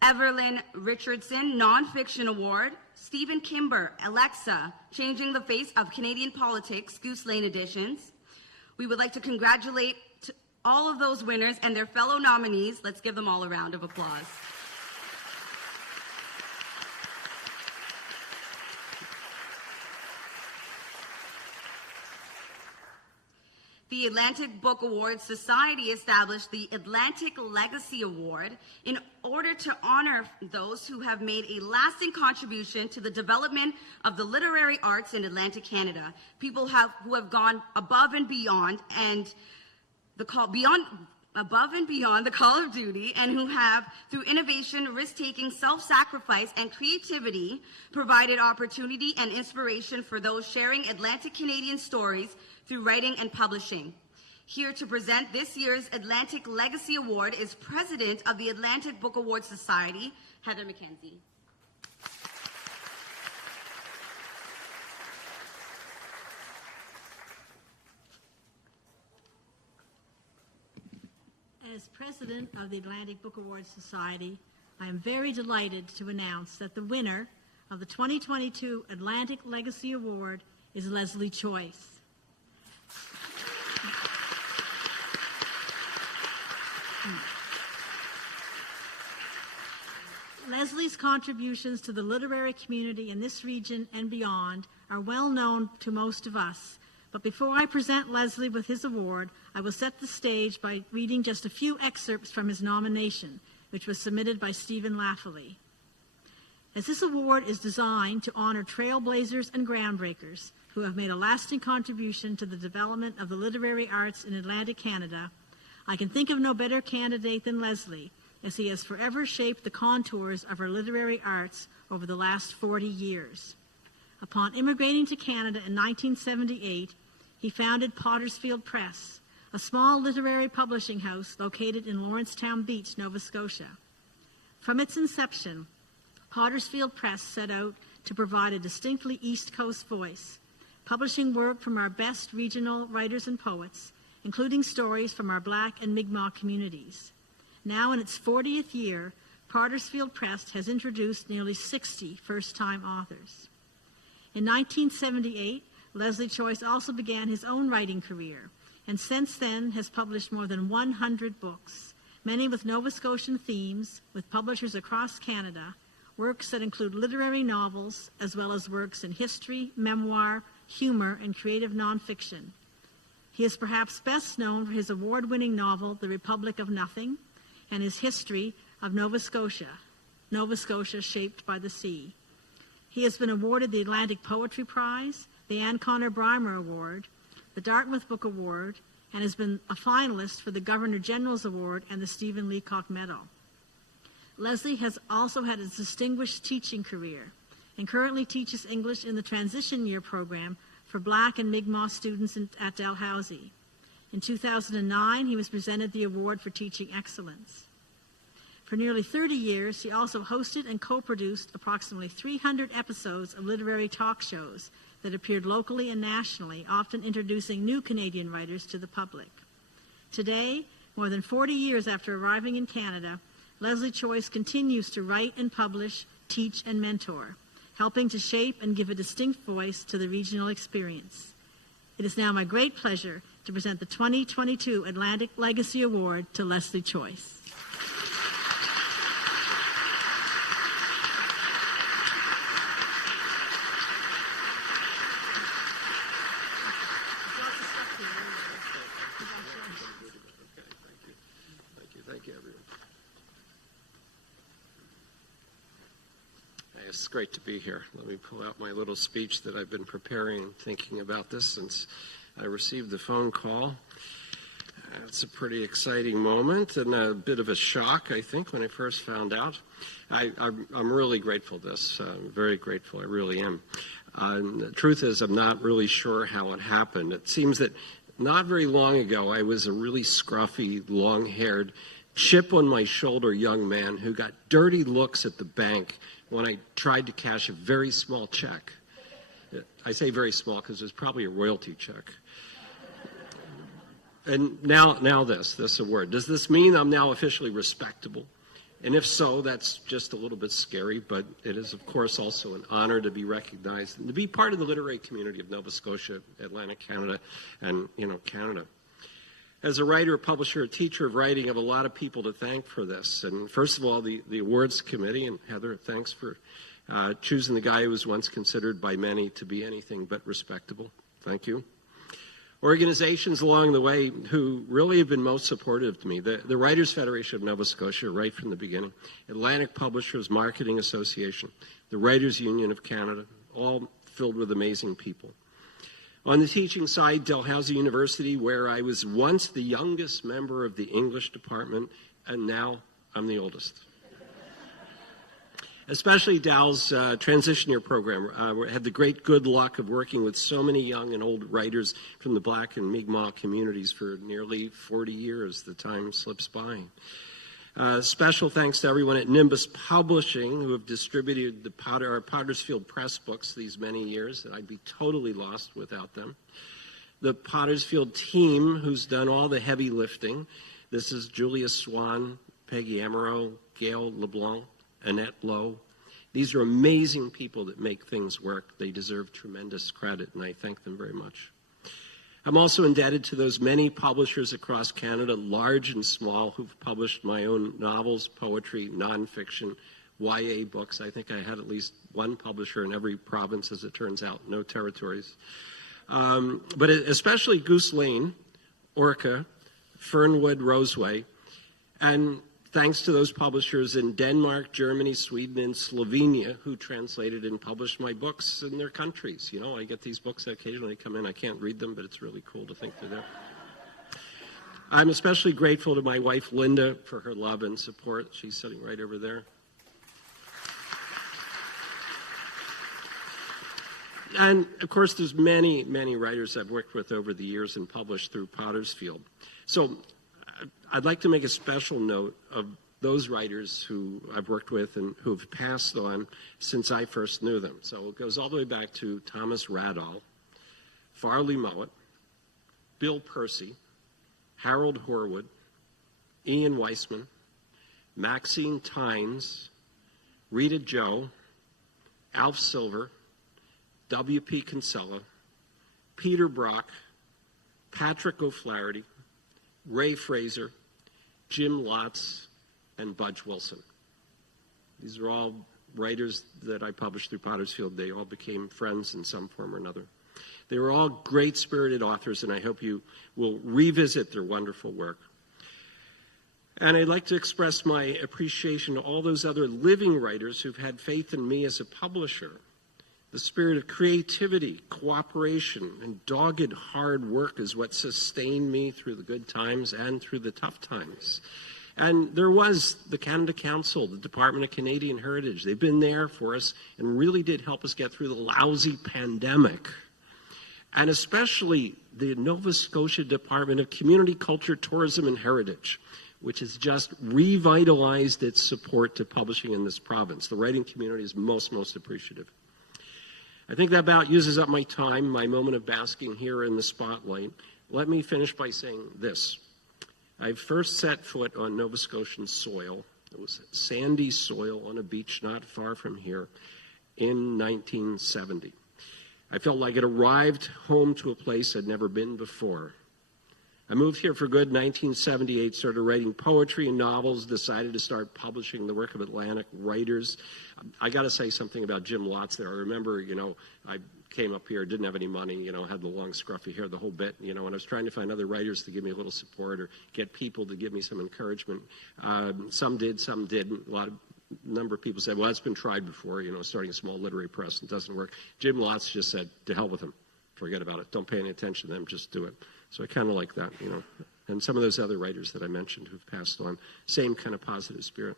Evelyn Richardson, Nonfiction Award, Stephen Kimber, Alexa, Changing the Face of Canadian Politics, Goose Lane Editions. We would like to congratulate all of those winners and their fellow nominees. Let's give them all a round of applause. The Atlantic Book Awards Society established the Atlantic Legacy Award in order to honor those who have made a lasting contribution to the development of the literary arts in Atlantic Canada. People who have gone above and beyond the call of duty, and who have, through innovation, risk-taking, self-sacrifice, and creativity, provided opportunity and inspiration for those sharing Atlantic Canadian stories through writing and publishing. Here to present this year's Atlantic Legacy Award is President of the Atlantic Book Awards Society, Heather McKenzie. As President of the Atlantic Book Awards Society, I am very delighted to announce that the winner of the 2022 Atlantic Legacy Award is Leslie Choice. Leslie's contributions to the literary community in this region and beyond are well known to most of us. But before I present Leslie with his award, I will set the stage by reading just a few excerpts from his nomination, which was submitted by Stephen Laffoley. As this award is designed to honor trailblazers and groundbreakers who have made a lasting contribution to the development of the literary arts in Atlantic Canada, I can think of no better candidate than Leslie, as he has forever shaped the contours of our literary arts over the last 40 years. Upon immigrating to Canada in 1978, he founded Pottersfield Press, a small literary publishing house located in Lawrencetown Beach, Nova Scotia. From its inception, Pottersfield Press set out to provide a distinctly East Coast voice, publishing work from our best regional writers and poets, including stories from our Black and Mi'kmaq communities. Now in its 40th year, Pottersfield Press has introduced nearly 60 first-time authors. In 1978, Leslie Choice also began his own writing career, and since then has published more than 100 books, many with Nova Scotian themes, with publishers across Canada, works that include literary novels, as well as works in history, memoir, humor, and creative nonfiction. He is perhaps best known for his award-winning novel, The Republic of Nothing, and his history of Nova Scotia shaped by the sea. He has been awarded the Atlantic Poetry Prize, the Anne Connor Brymer Award, the Dartmouth Book Award, and has been a finalist for the Governor General's Award and the Stephen Leacock Medal. Leslie has also had a distinguished teaching career and currently teaches English in the Transition Year program for Black and Mi'kmaq students at Dalhousie. In 2009, he was presented the Award for Teaching Excellence. For nearly 30 years, he also hosted and co-produced approximately 300 episodes of literary talk shows that appeared locally and nationally, often introducing new Canadian writers to the public. Today, more than 40 years after arriving in Canada, Leslie Choice continues to write and publish, teach and mentor, helping to shape and give a distinct voice to the regional experience. It is now my great pleasure to present the 2022 Atlantic Legacy Award to Leslie Choice. It's great to be here. Let me pull out my little speech that I've been preparing and thinking about this since I received the phone call. It's a pretty exciting moment and a bit of a shock, I think, when I first found out. I'm really grateful for this. I'm very grateful. I really am. The truth is, I'm not really sure how it happened. It seems that not very long ago, I was a really scruffy, long-haired, chip on my shoulder young man who got dirty looks at the bank when I tried to cash a very small check. I say very small because it was probably a royalty check. And now this award. Does this mean I'm now officially respectable? And if so, that's just a little bit scary, but it is, of course, also an honor to be recognized and to be part of the literary community of Nova Scotia, Atlantic Canada, and, Canada. As a writer, publisher, a teacher of writing, I have a lot of people to thank for this. And first of all, the awards committee, and Heather, thanks for choosing the guy who was once considered by many to be anything but respectable. Thank you. Organizations along the way who really have been most supportive to me. The Writers Federation of Nova Scotia, right from the beginning. Atlantic Publishers Marketing Association. The Writers Union of Canada, all filled with amazing people. On the teaching side, Dalhousie University, where I was once the youngest member of the English department, and now I'm the oldest. Especially Dal's transition year program. I had the great good luck of working with so many young and old writers from the Black and Mi'kmaq communities for nearly 40 years. The time slips by. Special thanks to everyone at Nimbus Publishing who have distributed our Pottersfield Press books these many years. I'd be totally lost without them. The Pottersfield team who's done all the heavy lifting. This is Julia Swan, Peggy Amaro, Gail LeBlanc, Annette Lowe. These are amazing people that make things work. They deserve tremendous credit, and I thank them very much. I'm also indebted to those many publishers across Canada, large and small, who've published my own novels, poetry, nonfiction, YA books. I think I had at least one publisher in every province, as it turns out, no territories. But especially Goose Lane, Orca, Fernwood, Roseway, and thanks to those publishers in Denmark, Germany, Sweden, and Slovenia who translated and published my books in their countries. I get these books that occasionally come in. I can't read them, but it's really cool to think they're there. I'm especially grateful to my wife, Linda, for her love and support. She's sitting right over there. And, of course, there's many, many writers I've worked with over the years and published through Pottersfield. So I'd like to make a special note of those writers who I've worked with and who have passed on since I first knew them. So it goes all the way back to Thomas Radall, Farley Mowat, Bill Percy, Harold Horwood, Ian Weissman, Maxine Tynes, Rita Joe, Alf Silver, W.P. Kinsella, Peter Brock, Patrick O'Flaherty, Ray Fraser, Jim Lotz, and Budge Wilson. These are all writers that I published through Pottersfield, they all became friends in some form or another. They were all great-spirited authors, and I hope you will revisit their wonderful work. And I'd like to express my appreciation to all those other living writers who've had faith in me as a publisher. The spirit of creativity, cooperation, and dogged hard work is what sustained me through the good times and through the tough times. And there was the Canada Council, the Department of Canadian Heritage. They've been there for us and really did help us get through the lousy pandemic. And especially the Nova Scotia Department of Community, Culture, Tourism, and Heritage, which has just revitalized its support to publishing in this province. The writing community is most appreciative. I think that about uses up my time, my moment of basking here in the spotlight. Let me finish by saying this. I first set foot on Nova Scotian soil. It was sandy soil on a beach not far from here in 1970. I felt like it arrived home to a place I'd never been before. I moved here for good in 1978, started writing poetry and novels, decided to start publishing the work of Atlantic writers. I got to say something about Jim Lotz there. I remember, I came up here, didn't have any money, had the long scruffy hair, the whole bit, and I was trying to find other writers to give me a little support or get people to give me some encouragement. Some did, some didn't. Number of people said, well, it's been tried before, starting a small literary press, and it doesn't work. Jim Lotz just said, to hell with him. Forget about it. Don't pay any attention to them. Just do it. So I kind of like that, And some of those other writers that I mentioned who've passed on, same kind of positive spirit.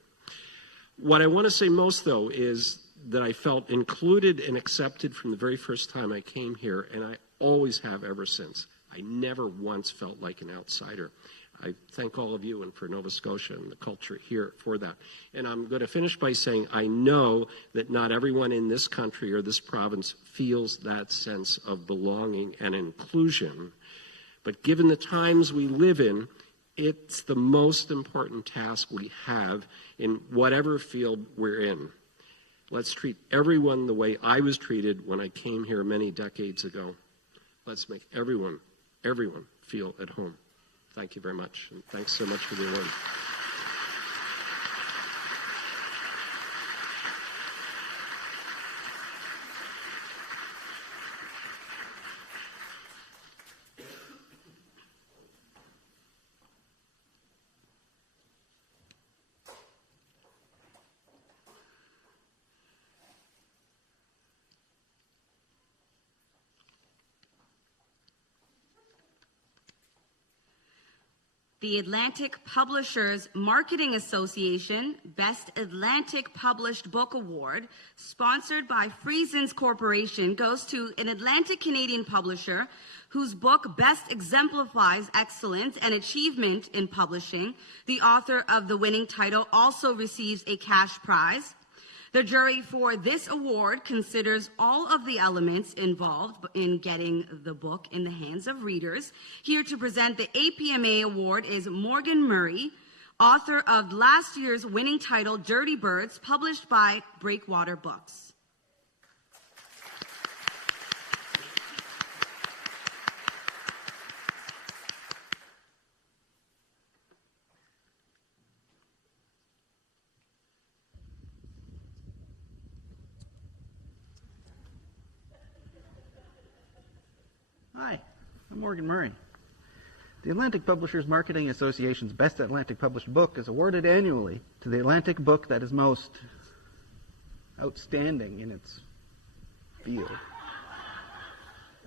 What I want to say most, though, is that I felt included and accepted from the very first time I came here, and I always have ever since. I never once felt like an outsider. I thank all of you and for Nova Scotia and the culture here for that. And I'm going to finish by saying I know that not everyone in this country or this province feels that sense of belonging and inclusion. But given the times we live in, it's the most important task we have in whatever field we're in. Let's treat everyone the way I was treated when I came here many decades ago. Let's make everyone feel at home. Thank you very much, and thanks so much for the award. The Atlantic Publishers Marketing Association Best Atlantic Published Book Award, sponsored by Friesens Corporation, goes to an Atlantic Canadian publisher whose book best exemplifies excellence and achievement in publishing. The author of the winning title also receives a cash prize. The jury for this award considers all of the elements involved in getting the book in the hands of readers. Here to present the APMA award is Morgan Murray, author of last year's winning title, Dirty Birds, published by Breakwater Books. Hi, I'm Morgan Murray. The Atlantic Publishers Marketing Association's Best Atlantic Published Book is awarded annually to the Atlantic book that is most outstanding in its field.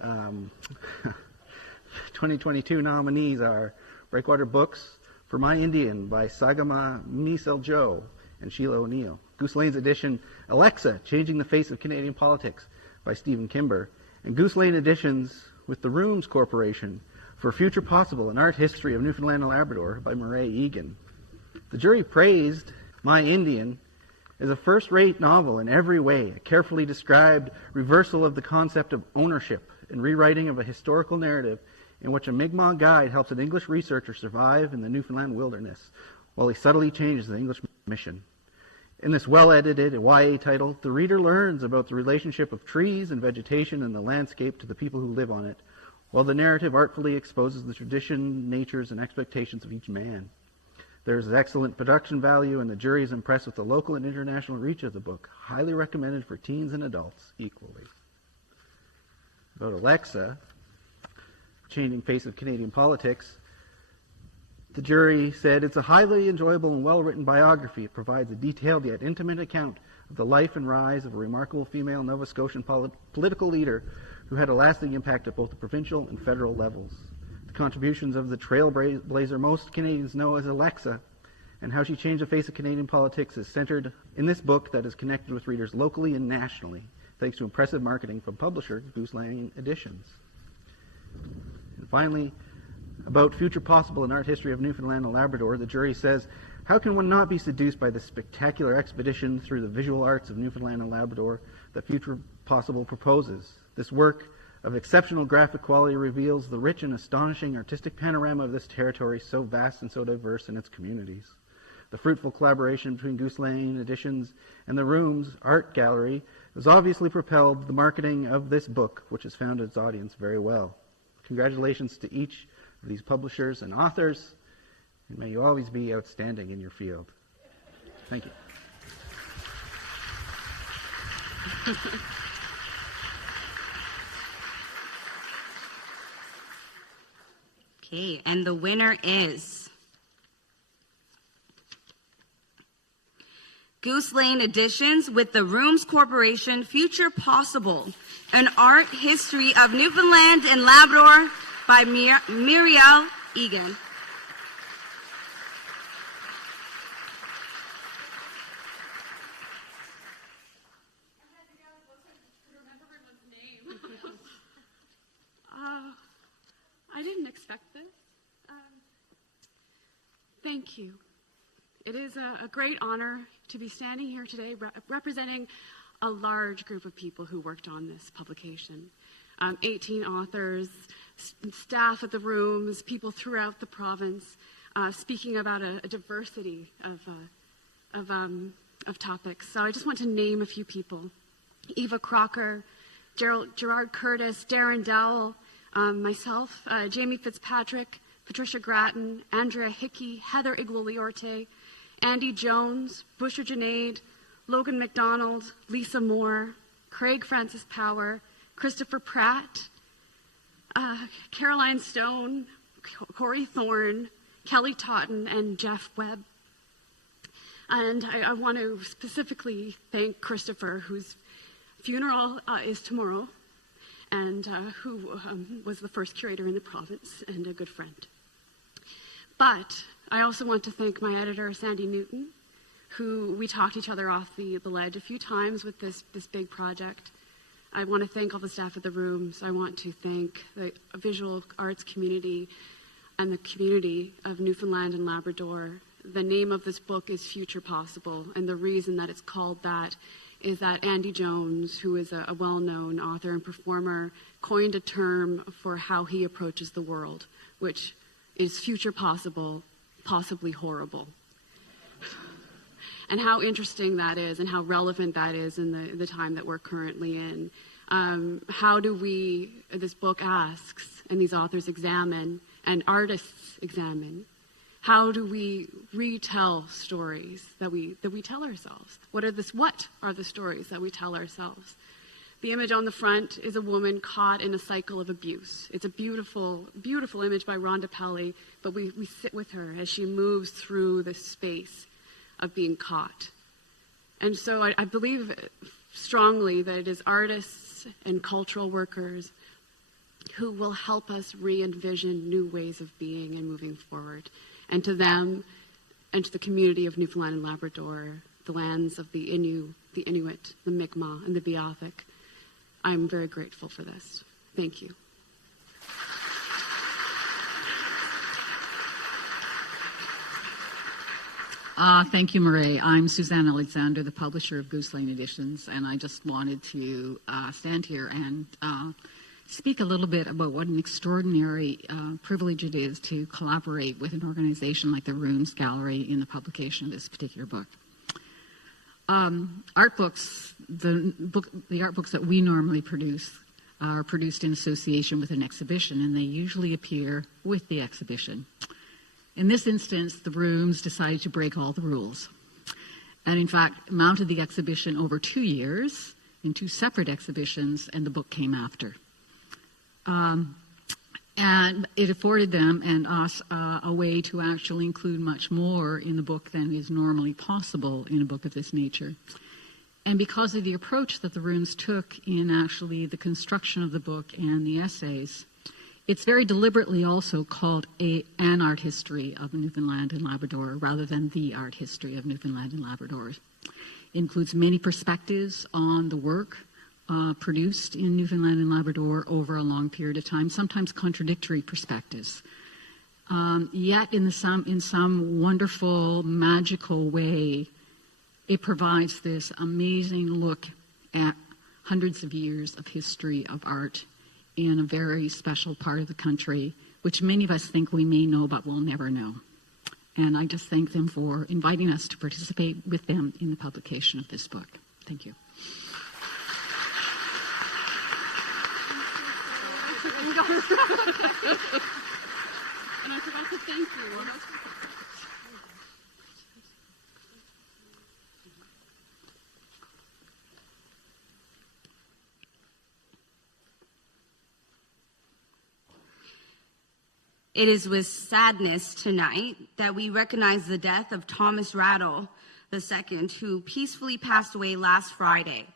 2022 nominees are Breakwater Books, For My Indian by Sagama Misel-Jo and Sheila O'Neill. Goose Lane's edition, Alexa, Changing the Face of Canadian Politics by Stephen Kimber. And Goose Lane Editions with the Rooms Corporation for Future Possible, an Art History of Newfoundland and Labrador by Murray Egan. The jury praised My Indian as a first-rate novel in every way, a carefully described reversal of the concept of ownership and rewriting of a historical narrative in which a Mi'kmaq guide helps an English researcher survive in the Newfoundland wilderness while he subtly changes the English mission. In this well-edited YA title, the reader learns about the relationship of trees and vegetation and the landscape to the people who live on it, while the narrative artfully exposes the tradition, natures, and expectations of each man. There's excellent production value, and the jury is impressed with the local and international reach of the book. Highly recommended for teens and adults equally. About Alexa, Changing Face of Canadian Politics, the jury said it's a highly enjoyable and well-written biography. It provides a detailed yet intimate account of the life and rise of a remarkable female Nova Scotian political leader who had a lasting impact at both the provincial and federal levels. The contributions of the trailblazer most Canadians know as Alexa and how she changed the face of Canadian politics is centered in this book that is connected with readers locally and nationally, thanks to impressive marketing from publisher Goose Lane Editions. And finally, about Future Possible, an art history of Newfoundland and Labrador, the jury says, how can one not be seduced by the spectacular expedition through the visual arts of Newfoundland and Labrador that Future Possible proposes? This work of exceptional graphic quality reveals the rich and astonishing artistic panorama of this territory, so vast and so diverse in its communities. The fruitful collaboration between Goose Lane Editions and the Room's art gallery has obviously propelled the marketing of this book, which has found its audience very well. Congratulations to each of these publishers and authors, and may you always be outstanding in your field. Thank you. Okay, and the winner is Goose Lane Editions with the Rooms Corporation, Future Possible, an art history of Newfoundland and Labrador by Muriel Egan. I didn't expect this. Thank you. It is a great honor to be standing here today representing a large group of people who worked on this publication. 18 authors, staff at the Rooms, people throughout the province, speaking about a diversity of topics. So I just want to name a few people. Eva Crocker, Gerard Curtis, Darren Dowell, myself, Jamie Fitzpatrick, Patricia Grattan, Andrea Hickey, Heather Igualiorte, Andy Jones, Busher Junaid, Logan McDonald, Lisa Moore, Craig Francis Power, Christopher Pratt, Caroline Stone, Corey Thorne, Kelly Totten, and Jeff Webb. And I want to specifically thank Christopher, whose funeral is tomorrow, and who was the first curator in the province and a good friend. But I also want to thank my editor, Sandy Newton, who we talked each other off the ledge a few times with this big project. I want to thank all the staff at the Rooms. I want to thank the visual arts community and the community of Newfoundland and Labrador. The name of this book is Future Possible, and the reason that it's called that is that Andy Jones, who is a well-known author and performer, coined a term for how he approaches the world, which is future possible, possibly horrible. And how interesting that is and how relevant that is in the time that we're currently in. How do we, this book asks, and these authors examine, and artists examine, how do we retell stories that we tell ourselves? What are the stories that we tell ourselves? The image on the front is a woman caught in a cycle of abuse. It's a beautiful, beautiful image by Rhonda Pelly, but we sit with her as she moves through this space of being caught. And so I believe strongly that it is artists and cultural workers who will help us re-envision new ways of being and moving forward. And to them, and to the community of Newfoundland and Labrador, the lands of the Inuit, the Mi'kmaq, and the Beothuk, I'm very grateful for this. Thank you. Thank you, Murray. I'm Suzanne Alexander, the publisher of Goose Lane Editions, and I just wanted to stand here and speak a little bit about what an extraordinary privilege it is to collaborate with an organization like the Rooms Gallery in the publication of this particular book. Art books, the art books that we normally produce are produced in association with an exhibition, and they usually appear with the exhibition. In this instance, the rooms decided to break all the rules, and in fact mounted the exhibition over 2 years in 2 separate exhibitions, and the book came after. And it afforded them and us a way to actually include much more in the book than is normally possible in a book of this nature. And because of the approach that the rooms took in actually the construction of the book and the essays, it's very deliberately also called an art history of Newfoundland and Labrador rather than the art history of Newfoundland and Labrador. It includes many perspectives on the work produced in Newfoundland and Labrador over a long period of time, sometimes contradictory perspectives. Yet in some wonderful, magical way, it provides this amazing look at hundreds of years of history of art in a very special part of the country, which many of us think we may know but will never know. And I just thank them for inviting us to participate with them in the publication of this book. Thank you. And I forgot to thank you. It is with sadness tonight that we recognize the death of Thomas Rattle II, who peacefully passed away last Friday.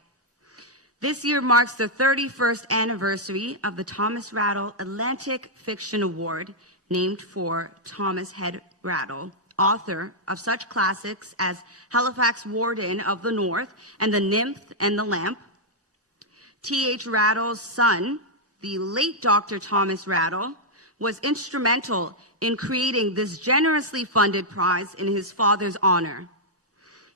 This year marks the 31st anniversary of the Thomas Rattle Atlantic Fiction Award, named for Thomas Head Rattle, author of such classics as Halifax Warden of the North and The Nymph and the Lamp. T.H. Rattle's son, the late Dr. Thomas Rattle, was instrumental in creating this generously funded prize in his father's honor.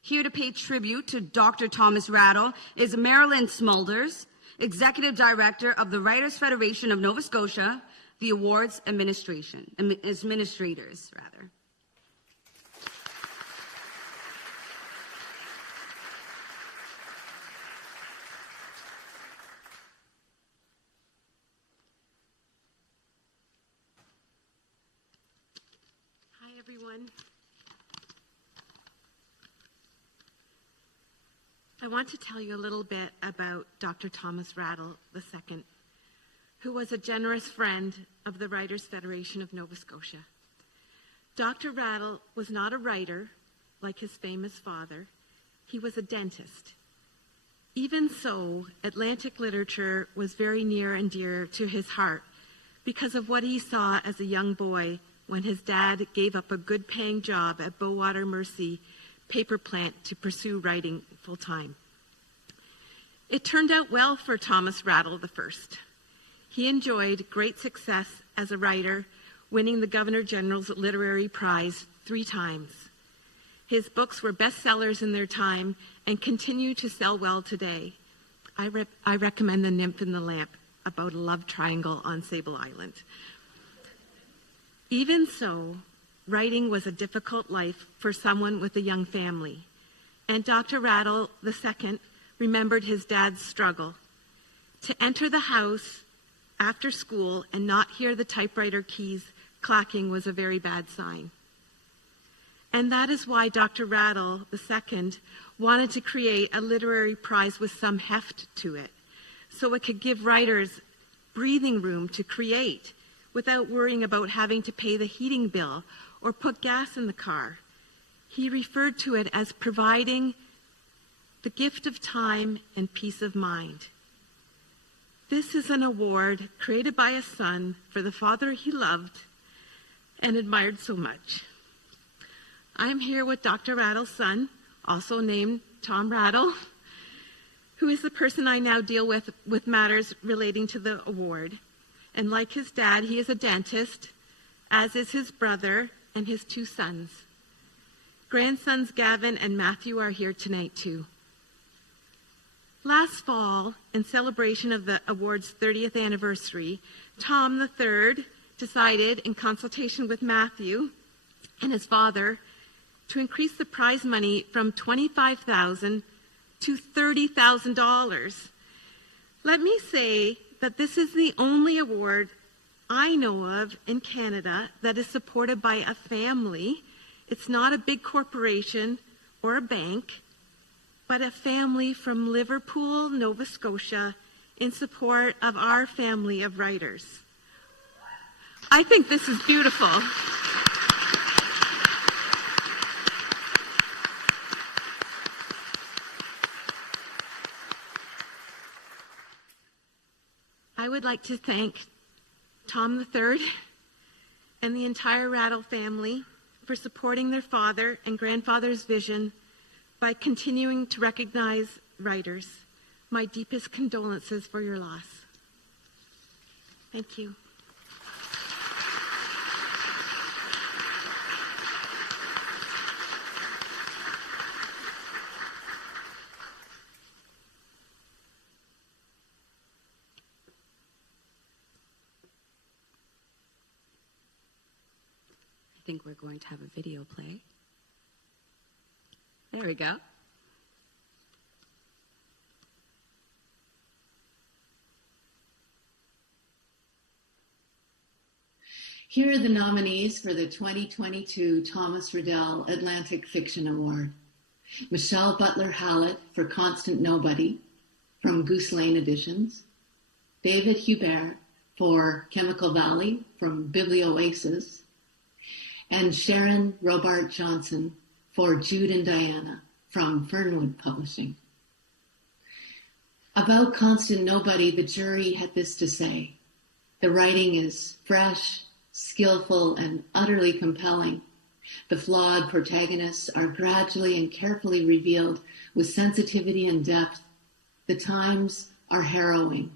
Here to pay tribute to Dr. Thomas Rattle is Marilyn Smulders, Executive Director of the Writers' Federation of Nova Scotia, the awards administrators. Hi, everyone. I want to tell you a little bit about Dr. Thomas Rattle II, who was a generous friend of the Writers' Federation of Nova Scotia. Dr. Rattle was not a writer like his famous father. He was a dentist. Even so, Atlantic literature was very near and dear to his heart because of what he saw as a young boy when his dad gave up a good-paying job at Bowater Mercy paper plant to pursue writing full-time. It turned out well for Thomas Rattle I. He enjoyed great success as a writer, winning the Governor-General's Literary Prize 3 times. His books were bestsellers in their time and continue to sell well today. I recommend The Nymph and the Lamp, about a love triangle on Sable Island. Even so, writing was a difficult life for someone with a young family, and Dr. Rattle II remembered his dad's struggle. To enter the house after school and not hear the typewriter keys clacking was a very bad sign. And that is why Dr. Rattle II wanted to create a literary prize with some heft to it, so it could give writers breathing room to create without worrying about having to pay the heating bill or put gas in the car. He referred to it as providing the gift of time and peace of mind. This is an award created by a son for the father he loved and admired so much. I'm here with Dr. Rattle's son, also named Tom Rattle, who is the person I now deal with matters relating to the award. And like his dad, he is a dentist, as is his brother and his 2 sons. Grandsons Gavin and Matthew are here tonight too. Last fall, in celebration of the award's 30th anniversary, Tom III decided, in consultation with Matthew and his father, to increase the prize money from $25,000 to $30,000. Let me say that this is the only award I know of in Canada that is supported by a family. It's not a big corporation or a bank, but a family from Liverpool, Nova Scotia, in support of our family of writers. I think this is beautiful. I would like to thank Tom III and the entire Rattle family for supporting their father and grandfather's vision by continuing to recognize writers. My deepest condolences for your loss. Thank you. I think we're going to have a video play. There we go. Here are the nominees for the 2022 Thomas Riddell Atlantic Fiction Award. Michelle Butler Hallett for Constant Nobody from Goose Lane Editions. David Hubert for Chemical Valley from Biblioasis. And Sharon Robart Johnson for Jude and Diana from Fernwood Publishing. About Constant Nobody, the jury had this to say. The writing is fresh, skillful, and utterly compelling. The flawed protagonists are gradually and carefully revealed with sensitivity and depth. The times are harrowing.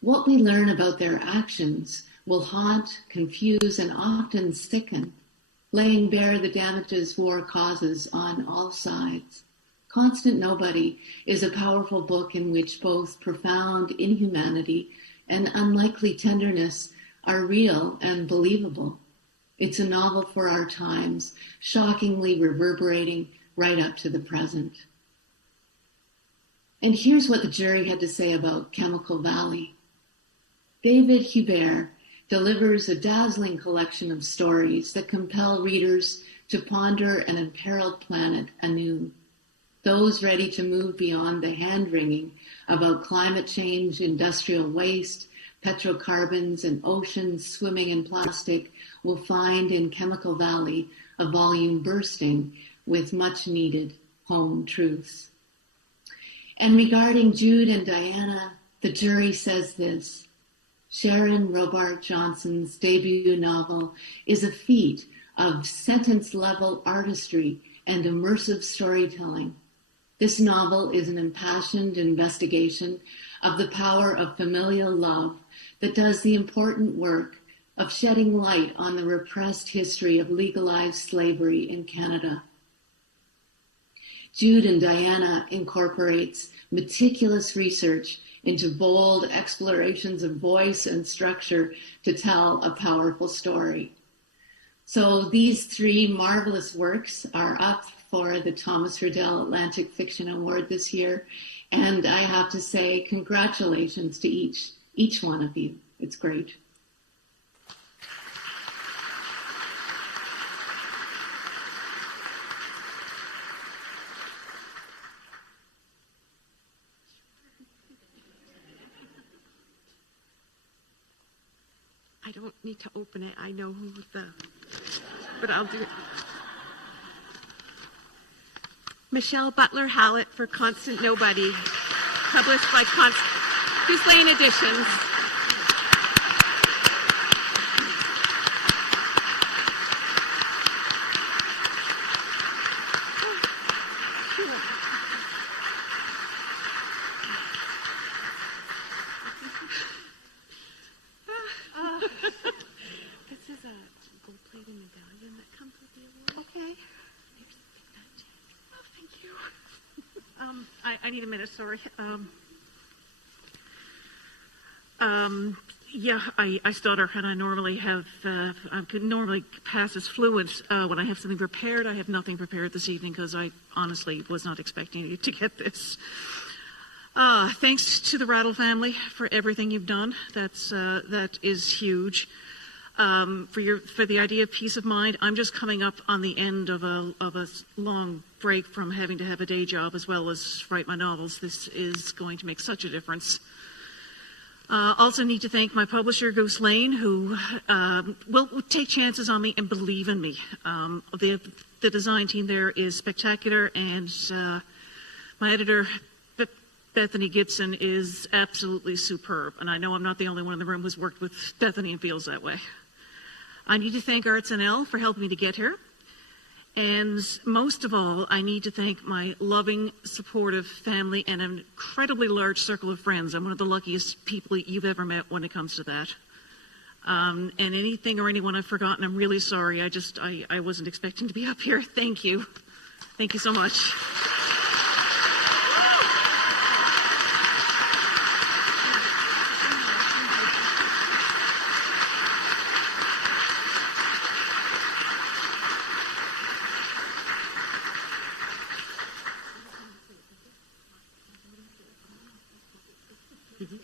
What we learn about their actions will haunt, confuse, and often sicken, laying bare the damages war causes on all sides. Constant Nobody is a powerful book in which both profound inhumanity and unlikely tenderness are real and believable. It's a novel for our times, shockingly reverberating right up to the present. And here's what the jury had to say about Chemical Valley. David Hubert delivers a dazzling collection of stories that compel readers to ponder an imperiled planet anew. Those ready to move beyond the hand-wringing about climate change, industrial waste, petrocarbons, and oceans swimming in plastic will find in Chemical Valley a volume bursting with much-needed home truths. And regarding Jude and Diana, the jury says this. Sharon Robart Johnson's debut novel is a feat of sentence-level artistry and immersive storytelling. This novel is an impassioned investigation of the power of familial love that does the important work of shedding light on the repressed history of legalized slavery in Canada. Jude and Diana incorporates meticulous research into bold explorations of voice and structure to tell a powerful story. So these three marvelous works are up for the Thomas Riddell Atlantic Fiction Award this year, and I have to say congratulations to each one of you. It's great. I don't need to open it. I know who but I'll do it. Michelle Butler Hallett for Constant Nobody, published by Goose Lane Editions. This is a gold-plated medallion that comes with the award. Okay. Oh, thank you. I need a minute, sorry. Yeah, I stutter, and I normally have, I could normally pass as fluent when I have something prepared. I have nothing prepared this evening because I honestly was not expecting you to get this. Thanks to the Rattle family for everything you've done. That is huge. For the idea of peace of mind, I'm just coming up on the end of a long break from having to have a day job as well as write my novels. This is going to make such a difference. Also need to thank my publisher, Goose Lane, who will take chances on me and believe in me. The design team there is spectacular, and my editor, Bethany Gibson, is absolutely superb. And I know I'm not the only one in the room who's worked with Bethany and feels that way. I need to thank Arts NL for helping me to get here. And most of all, I need to thank my loving, supportive family and an incredibly large circle of friends. I'm one of the luckiest people you've ever met when it comes to that. And anything or anyone I've forgotten, I'm really sorry. I wasn't expecting to be up here. Thank you. Thank you so much.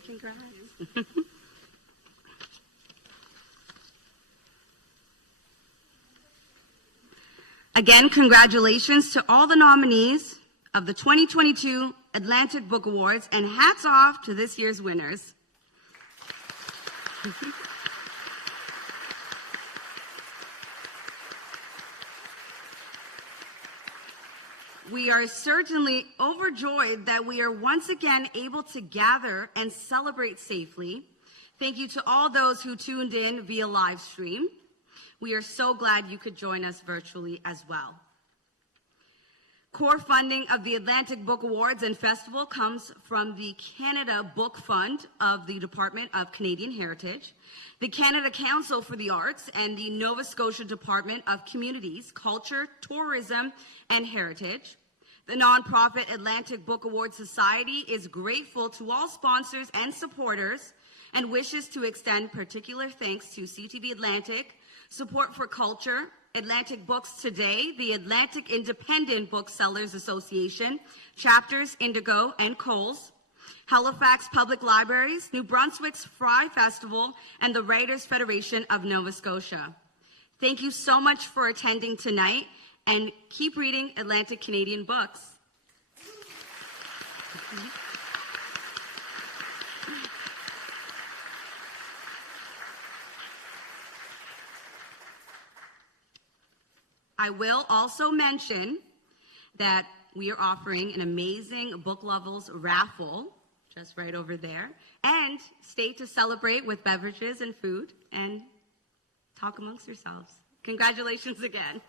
Congrats. Again, congratulations to all the nominees of the 2022 Atlantic Book Awards, and hats off to this year's winners. We are certainly overjoyed that we are once again able to gather and celebrate safely. Thank you to all those who tuned in via live stream. We are so glad you could join us virtually as well. Core funding of the Atlantic Book Awards and Festival comes from the Canada Book Fund of the Department of Canadian Heritage, the Canada Council for the Arts, and the Nova Scotia Department of Communities, Culture, Tourism, and Heritage. The nonprofit Atlantic Book Awards Society is grateful to all sponsors and supporters and wishes to extend particular thanks to CTV Atlantic, Support for Culture, Atlantic Books Today, the Atlantic Independent Booksellers Association, Chapters Indigo and Coles, Halifax Public Libraries, New Brunswick's Fry Festival, and the Writers' Federation of Nova Scotia. Thank you so much for attending tonight, and keep reading Atlantic Canadian books. I will also mention that we are offering an amazing Book Levels raffle just right over there, and stay to celebrate with beverages and food and talk amongst yourselves. Congratulations again.